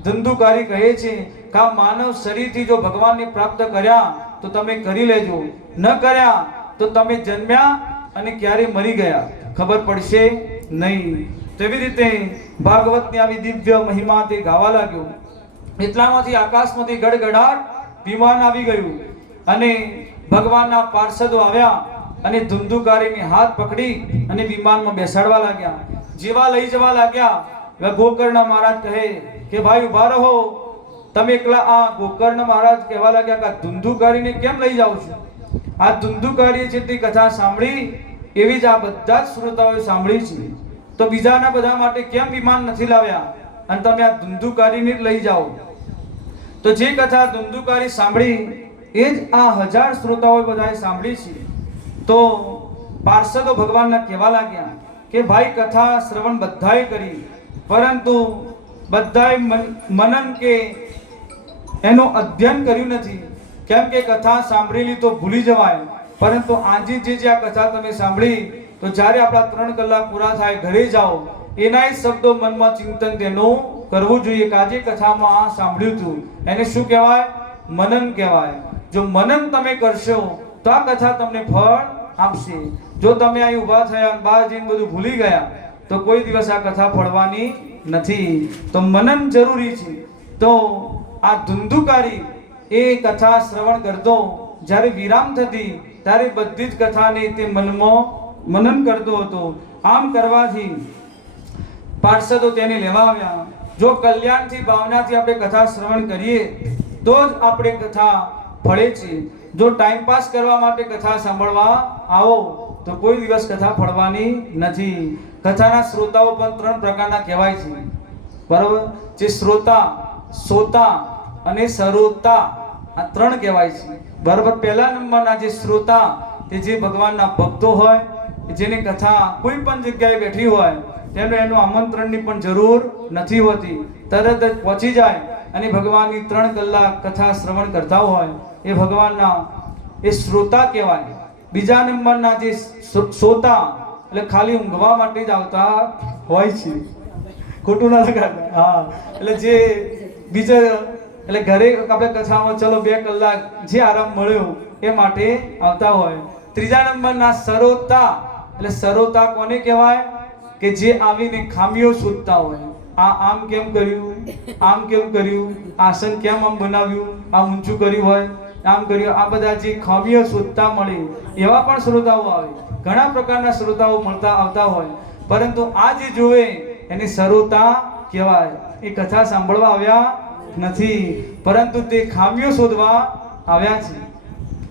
ધંધુકારી કહે છે કે આ માનવ શરીરથી જો ભગવાનને પ્રાપ્ત કર્યા તો તમે કરી લેજો, ન કર્યા તો તમે જન્મ્યા અને ક્યારે મરી ગયા ખબર પડશે નહીં. તેવી રીતે ભાગવતની આવી દિવ્ય મહિમા તે ગાવા લાગ્યો. એટલામાંથી આકાશમાંથી ગડગડાટ વિમાન આવી ગયું અને ભગવાનના પાર્ષદો આવ્યા અને ધુંધુકારીને હાથ પકડી અને વિમાનમાં બેસાડવા લાગ્યા. જેવા લઈ જવા લાગ્યા ગોકર્ણ મહારાજ કહે કે ભાઈ ઉભા રહો, તમે એકલા. આ ગોકર્ણ મહારાજ કહેવા લાગ્યા કે ધુંધુકારીને કેમ લઈ જાઓ છો? આ ધુંધુકારીએ જેટલી કથા સાંભળી એવી જ આ બધા જ શ્રોતાઓએ સાંભળી છે, તો બીજાના બધા માટે કેમ વિમાન નથી લાવ્યા અને તમે આ ધુંધુકારીને જ લઈ જાઓ? તો જે કથા ધુંધુકારી સાંભળી એ જ આ 1000 શ્રોતાઓએ બધાએ સાંભળી છે. તો પાર્ષદો ભગવાનના કહેવા લાગ્યા કે ભાઈ કથા શ્રવણ બધાએ કરી, પરંતુ બધાએ મનન કે એનું અધ્યયન કર્યું નથી. કેમ કે કથા સાંભળેલી તો ભૂલી જવાય, પરંતુ આજે જે આ કથા તમે સાંભળી તો જ્યારે આપણા 3 કલાક પૂરા થાય ઘરે જાઓ એના શબ્દો મનમાં ચિંતન તેનું કરવું જોઈએ કે આજે કથામાં આ સાંભળ્યું હતું. એને શું કહેવાય? મનન કહેવાય. જો મનન તમે કરશો તો આ કથા તમને ફળ આપશે. જો તમે અહીં ઊભા થયા અને બહાર જઈને બધું ભૂલી ગયા તો કોઈ દિવસ આ કથા ફળવાની નથી. તો મનન જરૂરી છે. તો આ ધુંધુકારી એ કથા શ્રવણ કરતો જ્યારે વિરામ થતી ત્યારે બધી જ કથાને તે મનમાં મનન કરતો હતો. આમ કરવાથી પાર્ષદો તેને લેવા આવ્યા. જો કલ્યાણથી ભાવનાથી આપણે કથા શ્રવણ કરીએ તો જ આપણે કથા ફળે છે. જો ટાઈમ પાસ કરવા માટે કથા સાંભળવા આવો તો કોઈ દિવસ કથા ફળવાની નથી. કથાના શ્રોતાઓ પણ 3 પ્રકારના કહેવાય છે, બરાબર? જે શ્રોતા, સોતા અને સરોતા, આ 3 કહેવાય છે, બરાબર? પહેલા નંબરના જે શ્રોતા તે જે ભગવાનના ભક્તો હોય, જેની કથા કોઈ પણ જગ્યાએ બેઠી હોય તેમને એનું આમંત્રણની પણ જરૂર નથી હોતી, તરત જ પહોંચી જાય અને ભગવાનની 3 કલાક કથા શ્રવણ કરતા હોય એ ભગવાનના એ શ્રોતા કહેવાય. બીજા નંબરના જે સોતા એટલે ખાલી ઊંઘવા માટે જ આવતા હોય છે, ખોટું ના લગાડતા. હા, એટલે જે બીજા એટલે ઘરે આપણે કથામાં ચલો 2 કલાક જે આરામ મળ્યો એ માટે આવતા હોય. ત્રીજા નંબરના સરોતા, એટલે સરોતા કોને કહેવાય? કે જે આવીને ખામીઓ શોધતા હોય. આ આમ કેમ કર્યું, આમ કેમ કર્યું, આસન કેમ આમ બનાવ્યું, આમ ઊંચું કર્યું હોય, આમ કર્યું, આ બધા જે ખામીઓ શોધતા મળે એવા પણ શ્રોતાઓ આવે. ઘણા પ્રકારના શ્રોતાઓ આવતા હોય, પરંતુ આ જે જોવે એને સરોતા કહેવાય. એ કથા સાંભળવા આવ્યા નથી, પરંતુ તે ખામીઓ શોધવા આવ્યા છે.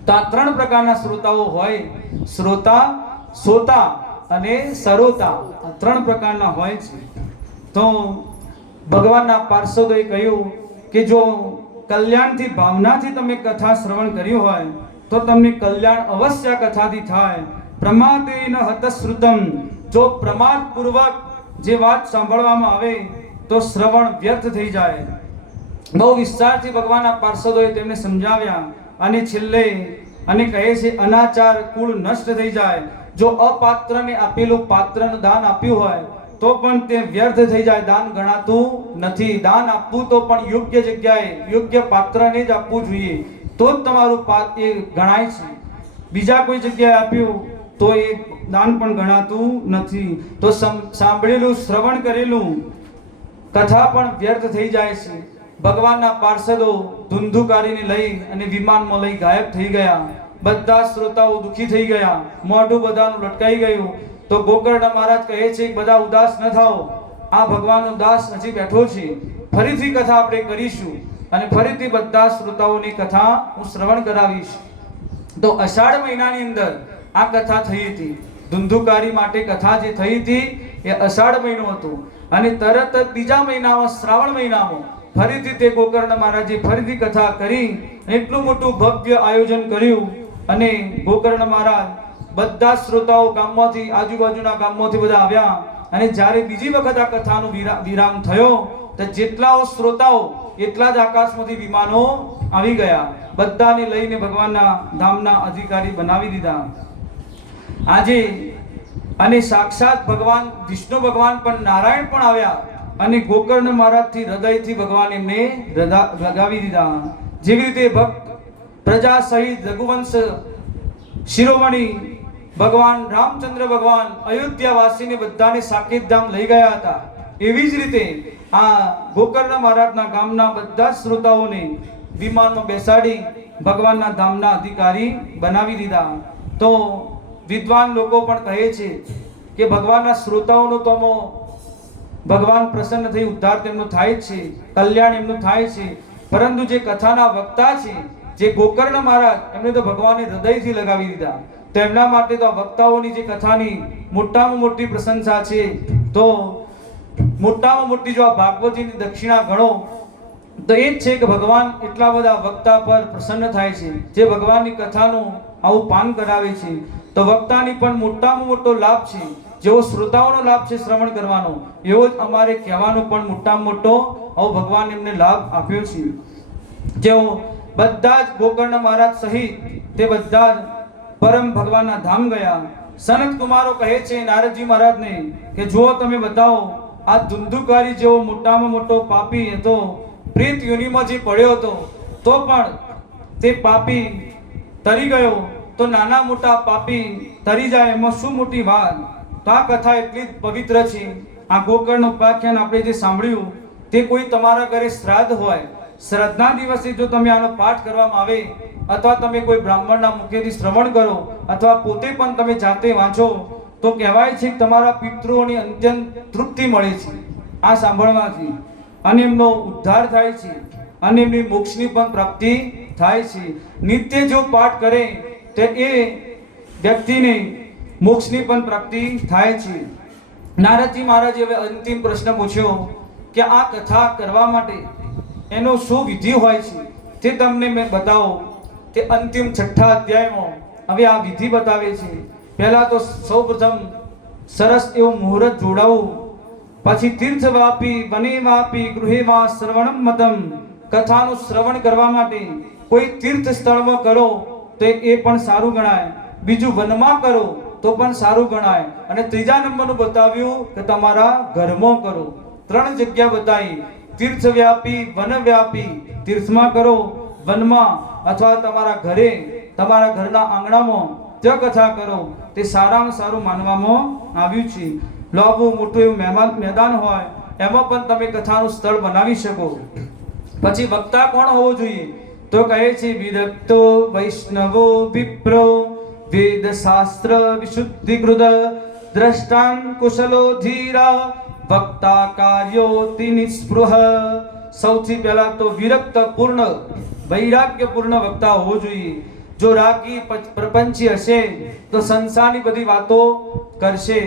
તો આ 3 પ્રકારના શ્રોતાઓ હોય, શ્રોતા, સોતા અને સરોતા. આ 3 પ્રકારના હોય છે. તો ભગવાનના પાર્ષદોએ કહ્યું કે જો કલ્યાણથી ભાવનાથી તમે કથા શ્રવણ કર્યું હોય તો તમને કલ્યાણ અવશ્ય કથાથી થાય. પ્રમાદેન હતશ્રુતમ, જો પ્રમાદપૂર્વક જે વાત સાંભળવામાં આવે તો શ્રવણ વ્યર્થ થઈ જાય. બહુ વિસ્તારથી ભગવાનના પાર્ષદોએ તેમને સમજાવ્યા અને છેલ્લે અને કહે છે અનાચાર કુળ નષ્ટ થઈ જાય. જો અપાત્રને આપેલું પાત્રનું દાન આપ્યું હોય તો પણ તે વ્યર્થ થઈ જાય, દાન ગણાતું નથી. દાન આપવું તો પણ યોગ્ય જગ્યાએ યોગ્ય પાત્રને જ આપવું જોઈએ, તો જ તમારું પાત્ર એ ગણાય છે. બીજા કોઈ જગ્યાએ આપ્યું તો એ દાન પણ ગણાતું નથી. તો સાંભળેલું, શ્રવણ કરેલું કથા પણ વ્યર્થ થઈ જાય છે. ભગવાનના પાર્ષદો ધુંધુકારીને લઈ અને વિમાનમાં લઈ ગાયબ થઈ ગયા. બધા શ્રોતાઓ દુઃખી થઈ ગયા, મોઢું બધાનું લટકાઈ ગયું. તો ગોકર્ણ મહારાજ કહે છે કે બધા ઉદાસ ન થાઓ, આ ભગવાનનો દાસ હજી બેઠો છે, ફરીથી કથા આપણે કરીશું અને ફરીથી બધા શ્રોતાઓની કથા હું શ્રવણ કરાવીશ. તો અષાઢ મહિનાની અંદર આ કથા થઈ હતી. ધુંધુકારી માટે કથા જે થઈ હતી એ અષાઢ મહિનો હતો અને તરત જ બીજા મહિનામાં શ્રાવણ મહિનામાં ફરીથી તે ગોકર્ણ મહારાજે ફરીથી કથા કરી. એટલું મોટું ભવ્ય આયોજન કર્યું અને ગોકર્ણ મહારાજ બધા શ્રોતાઓ ગામમાંથી, આજુબાજુના ગામમાંથી બધા આવ્યા અને જ્યારે બીજી વખત આ કથાનો વિરામ થયો તો જેટલાઓ શ્રોતાઓ એટલા જ આકાશમાંથી વિમાનો આવી ગયા. બધાને લઈને ભગવાનના ધામના અધિકારી બનાવી દીધા. આજે અને સાક્ષાત ભગવાન વિષ્ણુ ભગવાન પણ નારાયણ પણ આવ્યા અને ગોકર્ણ મહારાજથી હૃદયથી ભગવાન એમને લગાવી દીધા. જેવી રીતે ભક્ત પ્રજા સહિત રઘુવંશ શિરોમણી ભગવાન રામચંદ્ર ભગવાન અયોધ્યા વાસીને બધાને સાકેત ધામ લઈ ગયા હતા, એવી જ રીતે આ ગોકર્ણ મહારાજના ગામના બધા જ શ્રોતાઓને વિમાનમાં બેસાડી ભગવાનના ધામના અધિકારી બનાવી દીધા. તો વિદ્વાન લોકો પણ કહે છે કે ભગવાનના શ્રોતાઓનો તો ભગવાન પ્રસન્ન થઈ ઉદ્ધાર તેમનો થાય છે, કલ્યાણ એમનું થાય છે, પરંતુ જે કથાના વક્તા છે જે ગોકર્ણ મહારાજ એમને તો ભગવાને હૃદયથી લગાવી દીધા. તો એમના માટે તો વક્તાઓની જે કથાની મોટામાં મોટી પ્રશંસા છે. તો મોટામાં મોટી જો આ ભાગવતીની દક્ષિણા ગણો તો એ જ છે કે ભગવાન એટલા બધા વક્તા પર પ્રસન્ન થાય છે જે ભગવાનની કથાનું આવું પાન કરાવે છે. તો વક્તાની પણ મોટામાં મોટો લાભ છે. જેવો શ્રોતાઓનો લાભ છે શ્રવણ કરવાનો, એવો જ અમારે કહેવાનો પણ મોટામાં મોટો આવો ભગવાન એમને લાભ આપ્યો છે. જેઓ બધા જ ગોકર્ણ મહારાજ સહિત તે બધા જ પરમ ભગવાનના ધામ ગયા. સનત કુમારો કહે છે નારદજી મહારાજને કે જો તમે બતાવો આ ધુંધુકારી જેવો મોટામાં મોટો પાપી હતો, પ્રેત યોનિમાં જે પડ્યો હતો, તો પણ તે પાપી તરી ગયો, તો નાના મોટા પાપી તરી જાય એમાં શું મોટી વાત. તો આ કથા એટલી જ પવિત્ર છે. આ ગોકર્ણ ઉપાખ્યાન આપણે જે સાંભળ્યું તે કોઈ તમારા ઘરે શ્રાદ્ધ હોય, શ્રાદ્ધના દિવસે જો તમે આનો પાઠ કરવામાં આવે અથવા તમે કોઈ બ્રાહ્મણના મુખેથી શ્રવણ કરો અથવા પોતે પણ તમે જાતે વાંચો તો કહેવાય છે કે તમારા પિતૃઓની અત્યંત તૃપ્તિ મળે છે આ સાંભળવાથી, અને એમનો ઉદ્ધાર થાય છે અને એમની મોક્ષની પણ પ્રાપ્તિ થાય છે. નિત્ય જો પાઠ કરે તો એ વ્યક્તિને મોક્ષની પણ પ્રાપ્તિ થાય છે. નારદજી મહારાજે હવે અંતિમ પ્રશ્ન પૂછ્યો કે આ કથા કરવા માટે એનો શું વિધિ હોય છે તે તમને મેં બતાવો. તે અંતિમ 6થા અધ્યાયમાં હવે આ વિધિ બતાવે છે. પહેલા તો સૌપ્રથમ સરસ એવું મુહૂર્ત જોડાવું, પછી તીર્થ વાપી વને વાપી ગૃહે વા શ્રવણમ મતમ, કથાનું શ્રવણ કરવા માટે કોઈ તીર્થ સ્થળમાં કરો તો એ પણ સારું ગણાય, બીજું વનમાં કરો તો પણ સારું ગણાય, અને ત્રીજા નંબરનું બતાવ્યું કે તમારા ઘરમાં કરો. 3 જગ્યા બતાવી, તીર્થવ્યાપી વનવ્યાપી, તીર્થમાં કરો, વનમાં અથવા તમારા ઘરે તમારા ઘરના આંગણામાં ત્યાં કથા કરો. તે સારામાં સારું માનવામાં આવ્યું છે. લાંબુ મોટું એવું મેદાન હોય એમાં પણ તમે કથાનું સ્થળ બનાવી શકો. પછી વક્તા કોણ હોવો જોઈએ તો કહે છે વિરક્તો વૈષ્ણવો વિપ્રો વેદ શાસ્ત્ર વિશુદ્ધિકૃત દ્રષ્ટાન કુશલો ધીરા વક્તા કાર્યોતિ નિસ્પૃહ. સૌથી પહેલા તો વિરક્ત પૂર્ણ વૈરાગ્યપૂર્ણ વક્તા હોવો જોઈએ. જો રાગી પ્રપંચી હશે તો સંસારની બધી વાતો કરશે,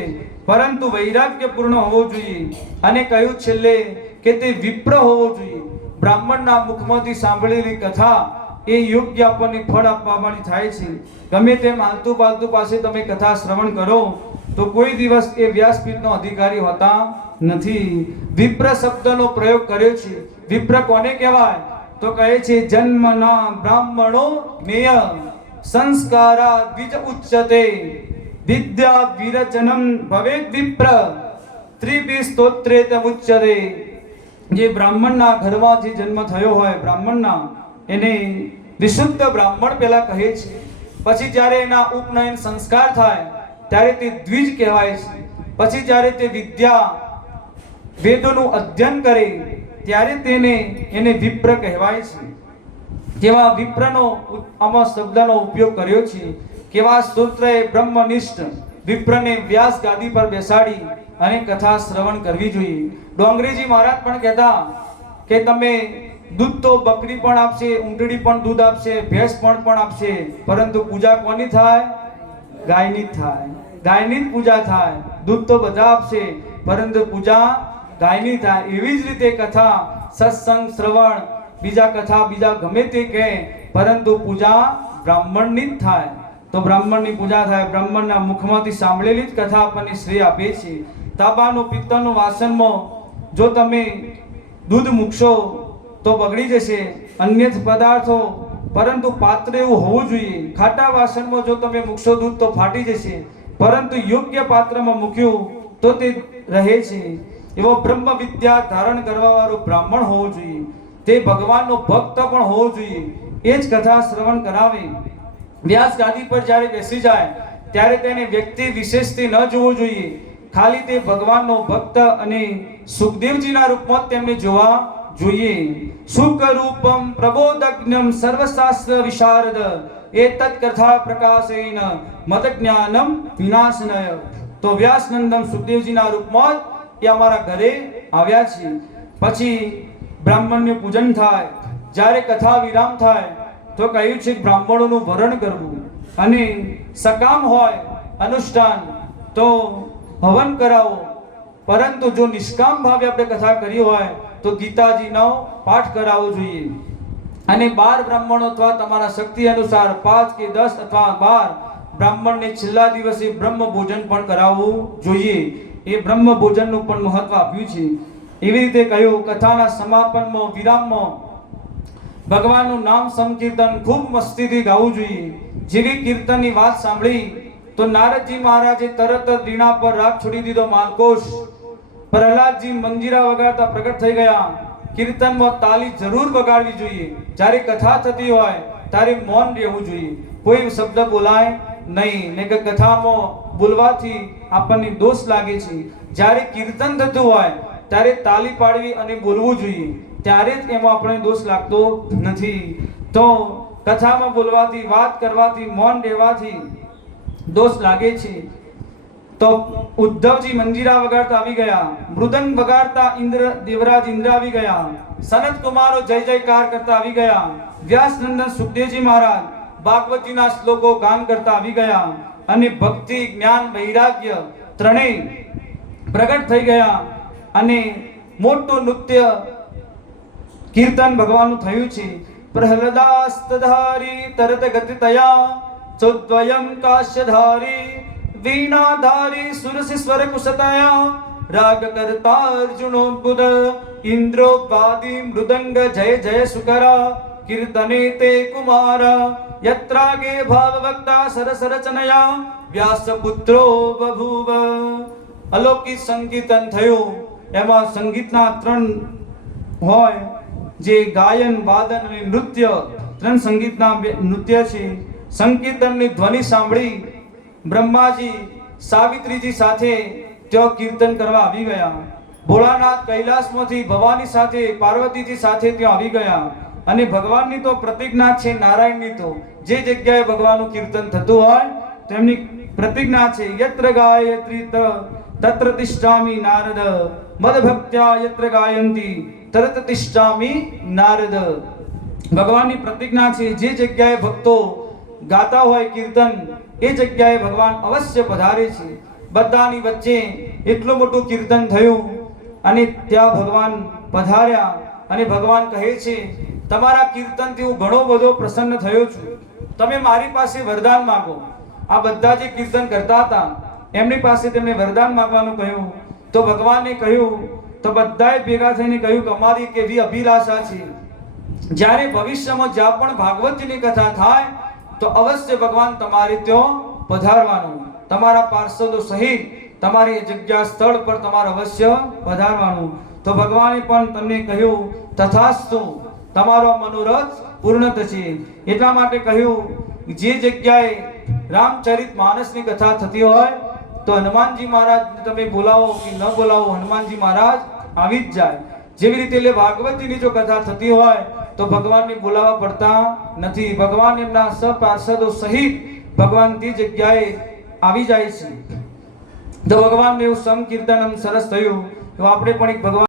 પરંતુ વૈરાગ્યપૂર્ણ હોવો જોઈએ. અને કહ્યું છેલ્લે કે તે વિપ્ર હોવો જોઈએ. બ્રાહ્મણના મુખમાંથી સાંભળેલી કથા એ યોગ્ય આપણને ફળ આપવાવાળી થાય છે. ગમે તેમ આલતુ પાલતુ પાસે તમે કથા શ્રવણ કરો તો કોઈ દિવસ એ વ્યાસપીઠનો અધિકારી હોતા નથી. વિપ્ર શબ્દનો પ્રયોગ કર્યો છે. વિપ્ર કોને કહેવાય તો કહે છે જન્મના બ્રાહ્મણો જ્ઞેય સંસ્કારા દ્વિજ ઉચ્યતે વિદ્યા વિરચનમ ભવેદ વિપ્ર ત્રિભિ સ્તોત્રે તમુચ્યતે. જે બ્રાહ્મણના ઘરમાં જે જન્મ થયો હોય બ્રાહ્મણના, એને વિશુદ્ધ બ્રાહ્મણ પહેલા કહે છે. પછી જ્યારે એના ઉપનયન સંસ્કાર થાય ત્યારે તે દ્વિજ કહેવાય છે. પછી જ્યારે તે વિદ્યા વેદોનું અધ્યયન કરે ત્યારે એને વિપ્ર કહેવાય છે. જેવા વિપ્રનો આમાં શબ્દનો ઉપયોગ કર્યો છે. કેવા સ્તોત્રએ બ્રહ્મનિષ્ઠ વિપ્રને વ્યાસ ગાદી પર બેસાડી અને કથા શ્રવણ કરવી જોઈએ. ડોંગરેજી મહારાજ પણ કહેતા કે તમે દૂધ તો બકરી પણ આપશે, ઊંટડી પણ દૂધ આપશે, ભેંસ પણ આપશે, પરંતુ પૂજા કોની થાય? ગાયની જ થાય. ગાયની જ પૂજા થાય. દૂધ તો બધા આપશે પરંતુ પૂજા ગાયની થાય. એવી જ રીતે કથા સત્સંગ શ્રવણ બીજા કથા બીજા ગમે તે કહે પરંતુ પૂજા બ્રાહ્મણની જ થાય. તો બ્રાહ્મણની પૂજા થાય. બ્રાહ્મણના મુખમાંથી સાંભળેલી જ કથા આપણને શ્રેય આપે છે. તાંબાનું પિત્તળનું વાસણમાં જો તમે દૂધ મૂકશો તો બગડી જશે, અન્ય પદાર્થો, પરંતુ પાત્ર એવું હોવું જોઈએ. ખાટા વાસણમાં જો તમે મૂકશો દૂધ તો ફાટી જશે. પરંતુ યોગ્ય પાત્રમાં મૂક્યું તો તે રહે છે. એવો બ્રહ્મ વિદ્યા ધારણ કરવા વાળો બ્રાહ્મણ હોવો જોઈએ, તે ભગવાનનો ભક્ત પણ હોવો જોઈએ. એ જ કથા શ્રવણ કરાવે. વ્યાસ ગાદી પર જ્યારે બેસી જાય ત્યારે તેને વ્યક્તિ વિશેષથી ન જોવું જોઈએ, ખાલી તે ભગવાનનો ભક્ત અને સુખદેવજીના રૂપમાં તેમને જોવા જોઈએ. સુખ રૂપમ પ્રબોધજ્ઞમ સર્વશાસ્ત્ર વિશારદ એતત કથા પ્રકાશેન મત જ્ઞાનમ વિનાશનય. તો વ્યાસનંદન સુખદેવજીના રૂપમાં એ અમારા ઘરે આવ્યા છે. પછી બ્રાહ્મણનું પૂજન થાય. જ્યારે કથા વિરામ થાય તો કહ્યું છે બ્રાહ્મણોનું વરણ કરવું, અને સકામ હોય અનુષ્ઠાન તો હવન કરાવો. પરંતુ જો નિષ્કામ ભાવે આપણે કથા કરી હોય તો ગીતાજીનો પાઠ કરાવવો જોઈએ. અને 12 બ્રાહ્મણો અથવા તમારા શક્તિ અનુસાર 5 કે 10 અથવા 12 બ્રાહ્મણને છેલ્લા દિવસે બ્રહ્મ ભોજન પણ કરાવવું જોઈએ. એ બ્રહ્મ ભોજનનું પણ મહત્વ આપ્યું છે. એવી રીતે કહ્યું કથાના સમાપનમાં વિરામમાં ભગવાનનું નામ સંકીર્તન ખૂબ મસ્તીથી ગાવું જોઈએ. જેવી કીર્તનની વાત સાંભળી તો નારદજી મહારાજે તરત જ વીણા પર રાગ છોડી દીધો માલકોશ. પ્રહલાદજી મંજીરા વગાડતા પ્રગટ થઈ ગયા. કીર્તનમાં તાલી જરૂર વગાડવી જોઈએ. જ્યારે કથા થતી હોય ત્યારે મૌન રહેવું જોઈએ, કોઈ શબ્દ બોલાય નહીં. ને કે કથામાં બોલવાથી આપણને દોષ લાગે છે. જ્યારે કીર્તન થતું હોય ત્યારે તાલી પાડવી અને બોલવું જોઈએ, ત્યારે જ એમાં આપણને દોષ લાગતો નથી. તો કથામાં બોલવાથી, વાત કરવાથી, મૌન રહેવાથી દોષ લાગે છે. તો ઉદ્ધવજી મંજીરા વગાડતા આવી ગયા, મૃદંગ વગાડતા દેવરાજ ઇન્દ્ર આવી ગયા, સનત કુમારો જય જયકાર કરતા આવી ગયા, વ્યાસનંદન સુખદેવજી મહારાજ ભાગવતજીના શ્લોકો ગાન કરતા આવી ગયા, અને ભક્તિ, જ્ઞાન, વૈરાગ્ય ત્રણેય પ્રગટ થઈ ગયા. અને મોટું નૃત્ય કીર્તન ભગવાનનું થયું છે. પ્રહલાદાસ્તધારી તરત ગતિતયા ચોદ્વયમ કાશ્યધારી વીણાધારી સુરસિસ્વર કુશતયા રાગ કરતા અર્જુનો બુધ ઇન્દ્રો વાદી મૃદંગ જય જય સુકરા કીર્તને તે કુમાર યત્રાગે ભાવવક્તા સરસરચનયા વ્યાસપુત્રો બભૂવ. અલૌકિક સંકીર્તન થયું. એમાં સંગીતના 3 હોય, જે ગાયન, વાદન અને નૃત્ય. 3 સંગીતના નૃત્ય છે. સંકીર્તનની ધ્વનિ સાંભળી બ્રહ્માજી સાવિત્રીજી સાથે ત્યાં કીર્તન કરવા આવી ગયા. ભોળાનાથ કૈલાસમાંથી ભવાની સાથે, પાર્વતીજી સાથે ત્યાં આવી ગયા. અને ભગવાનની તો પ્રતિજ્ઞા છે, નારાયણની તો જે જગ્યાએ ભગવાનનું કીર્તન થતું હોય તેમની પ્રતિજ્ઞા છે, યત્ર ગાયત્રી તત્ર તિષ્ઠામિ નારદ મદભક્ત્યા યત્ર ગાયંતી તરત તિષ્ઠામિ નારદ. ભગવાનની પ્રતિજ્ઞા છે, જે જગ્યાએ ભક્તો ગાતા હોય કીર્તન એ જગ્યાએ ભગવાન અવશ્ય પધારે છે. બધાની વચ્ચે એટલું મોટું કીર્તન થયું અને ત્યાં ભગવાન પધાર્યા. અને ભગવાન કહે છે તમારા કીર્તનથી હું ઘણો બધો પ્રસન્ન થયો છું, તમે મારી પાસે વરદાન માંગો. આ બધા જે કીર્તન કરતા હતા એમની પાસે તેમને વરદાન માંગવાનું કહ્યું. તો ભગવાને કહ્યું, તો બધાએ ભેગા થઈને કહ્યું કે અમારી કેવી અભિલાષા છે, જ્યારે ભવિષ્યમાં જ્યાં પણ ભાગવતજીની કથા થાય તો અવશ્ય ભગવાન તમારે ત્યાં પધારવાનું, તમારા પાર્ષદો સહિત તમારી જગ્યા સ્થળ પર તમારે અવશ્ય પધારવાનું. તો ભગવાને પણ તમને કહ્યું તથાસ્તુ, તમારો મનોરથ પૂર્ણ થશે. એટલા માટે કહ્યું જે જગ્યાએ રામચરિત માનસની કથા થતી હોય તો હનુમાનજી મહારાજ તમે બોલાવો કે ન બોલાવો, હનુમાનજી મહારાજ આવી જ જાય. જેવી રીતે એટલે ભાગવતજીની જો કથા થતી હોય તો ભગવાનને બોલાવવા પડતા નથી. ભગવાન એમના સપાર્ષદો સહિત ભગવાન તે જગ્યાએ આવી જાય છે. તો ભગવાનને એવું સંકીર્તન સરસ થયું. તો આપણે પણ એક ભગવાન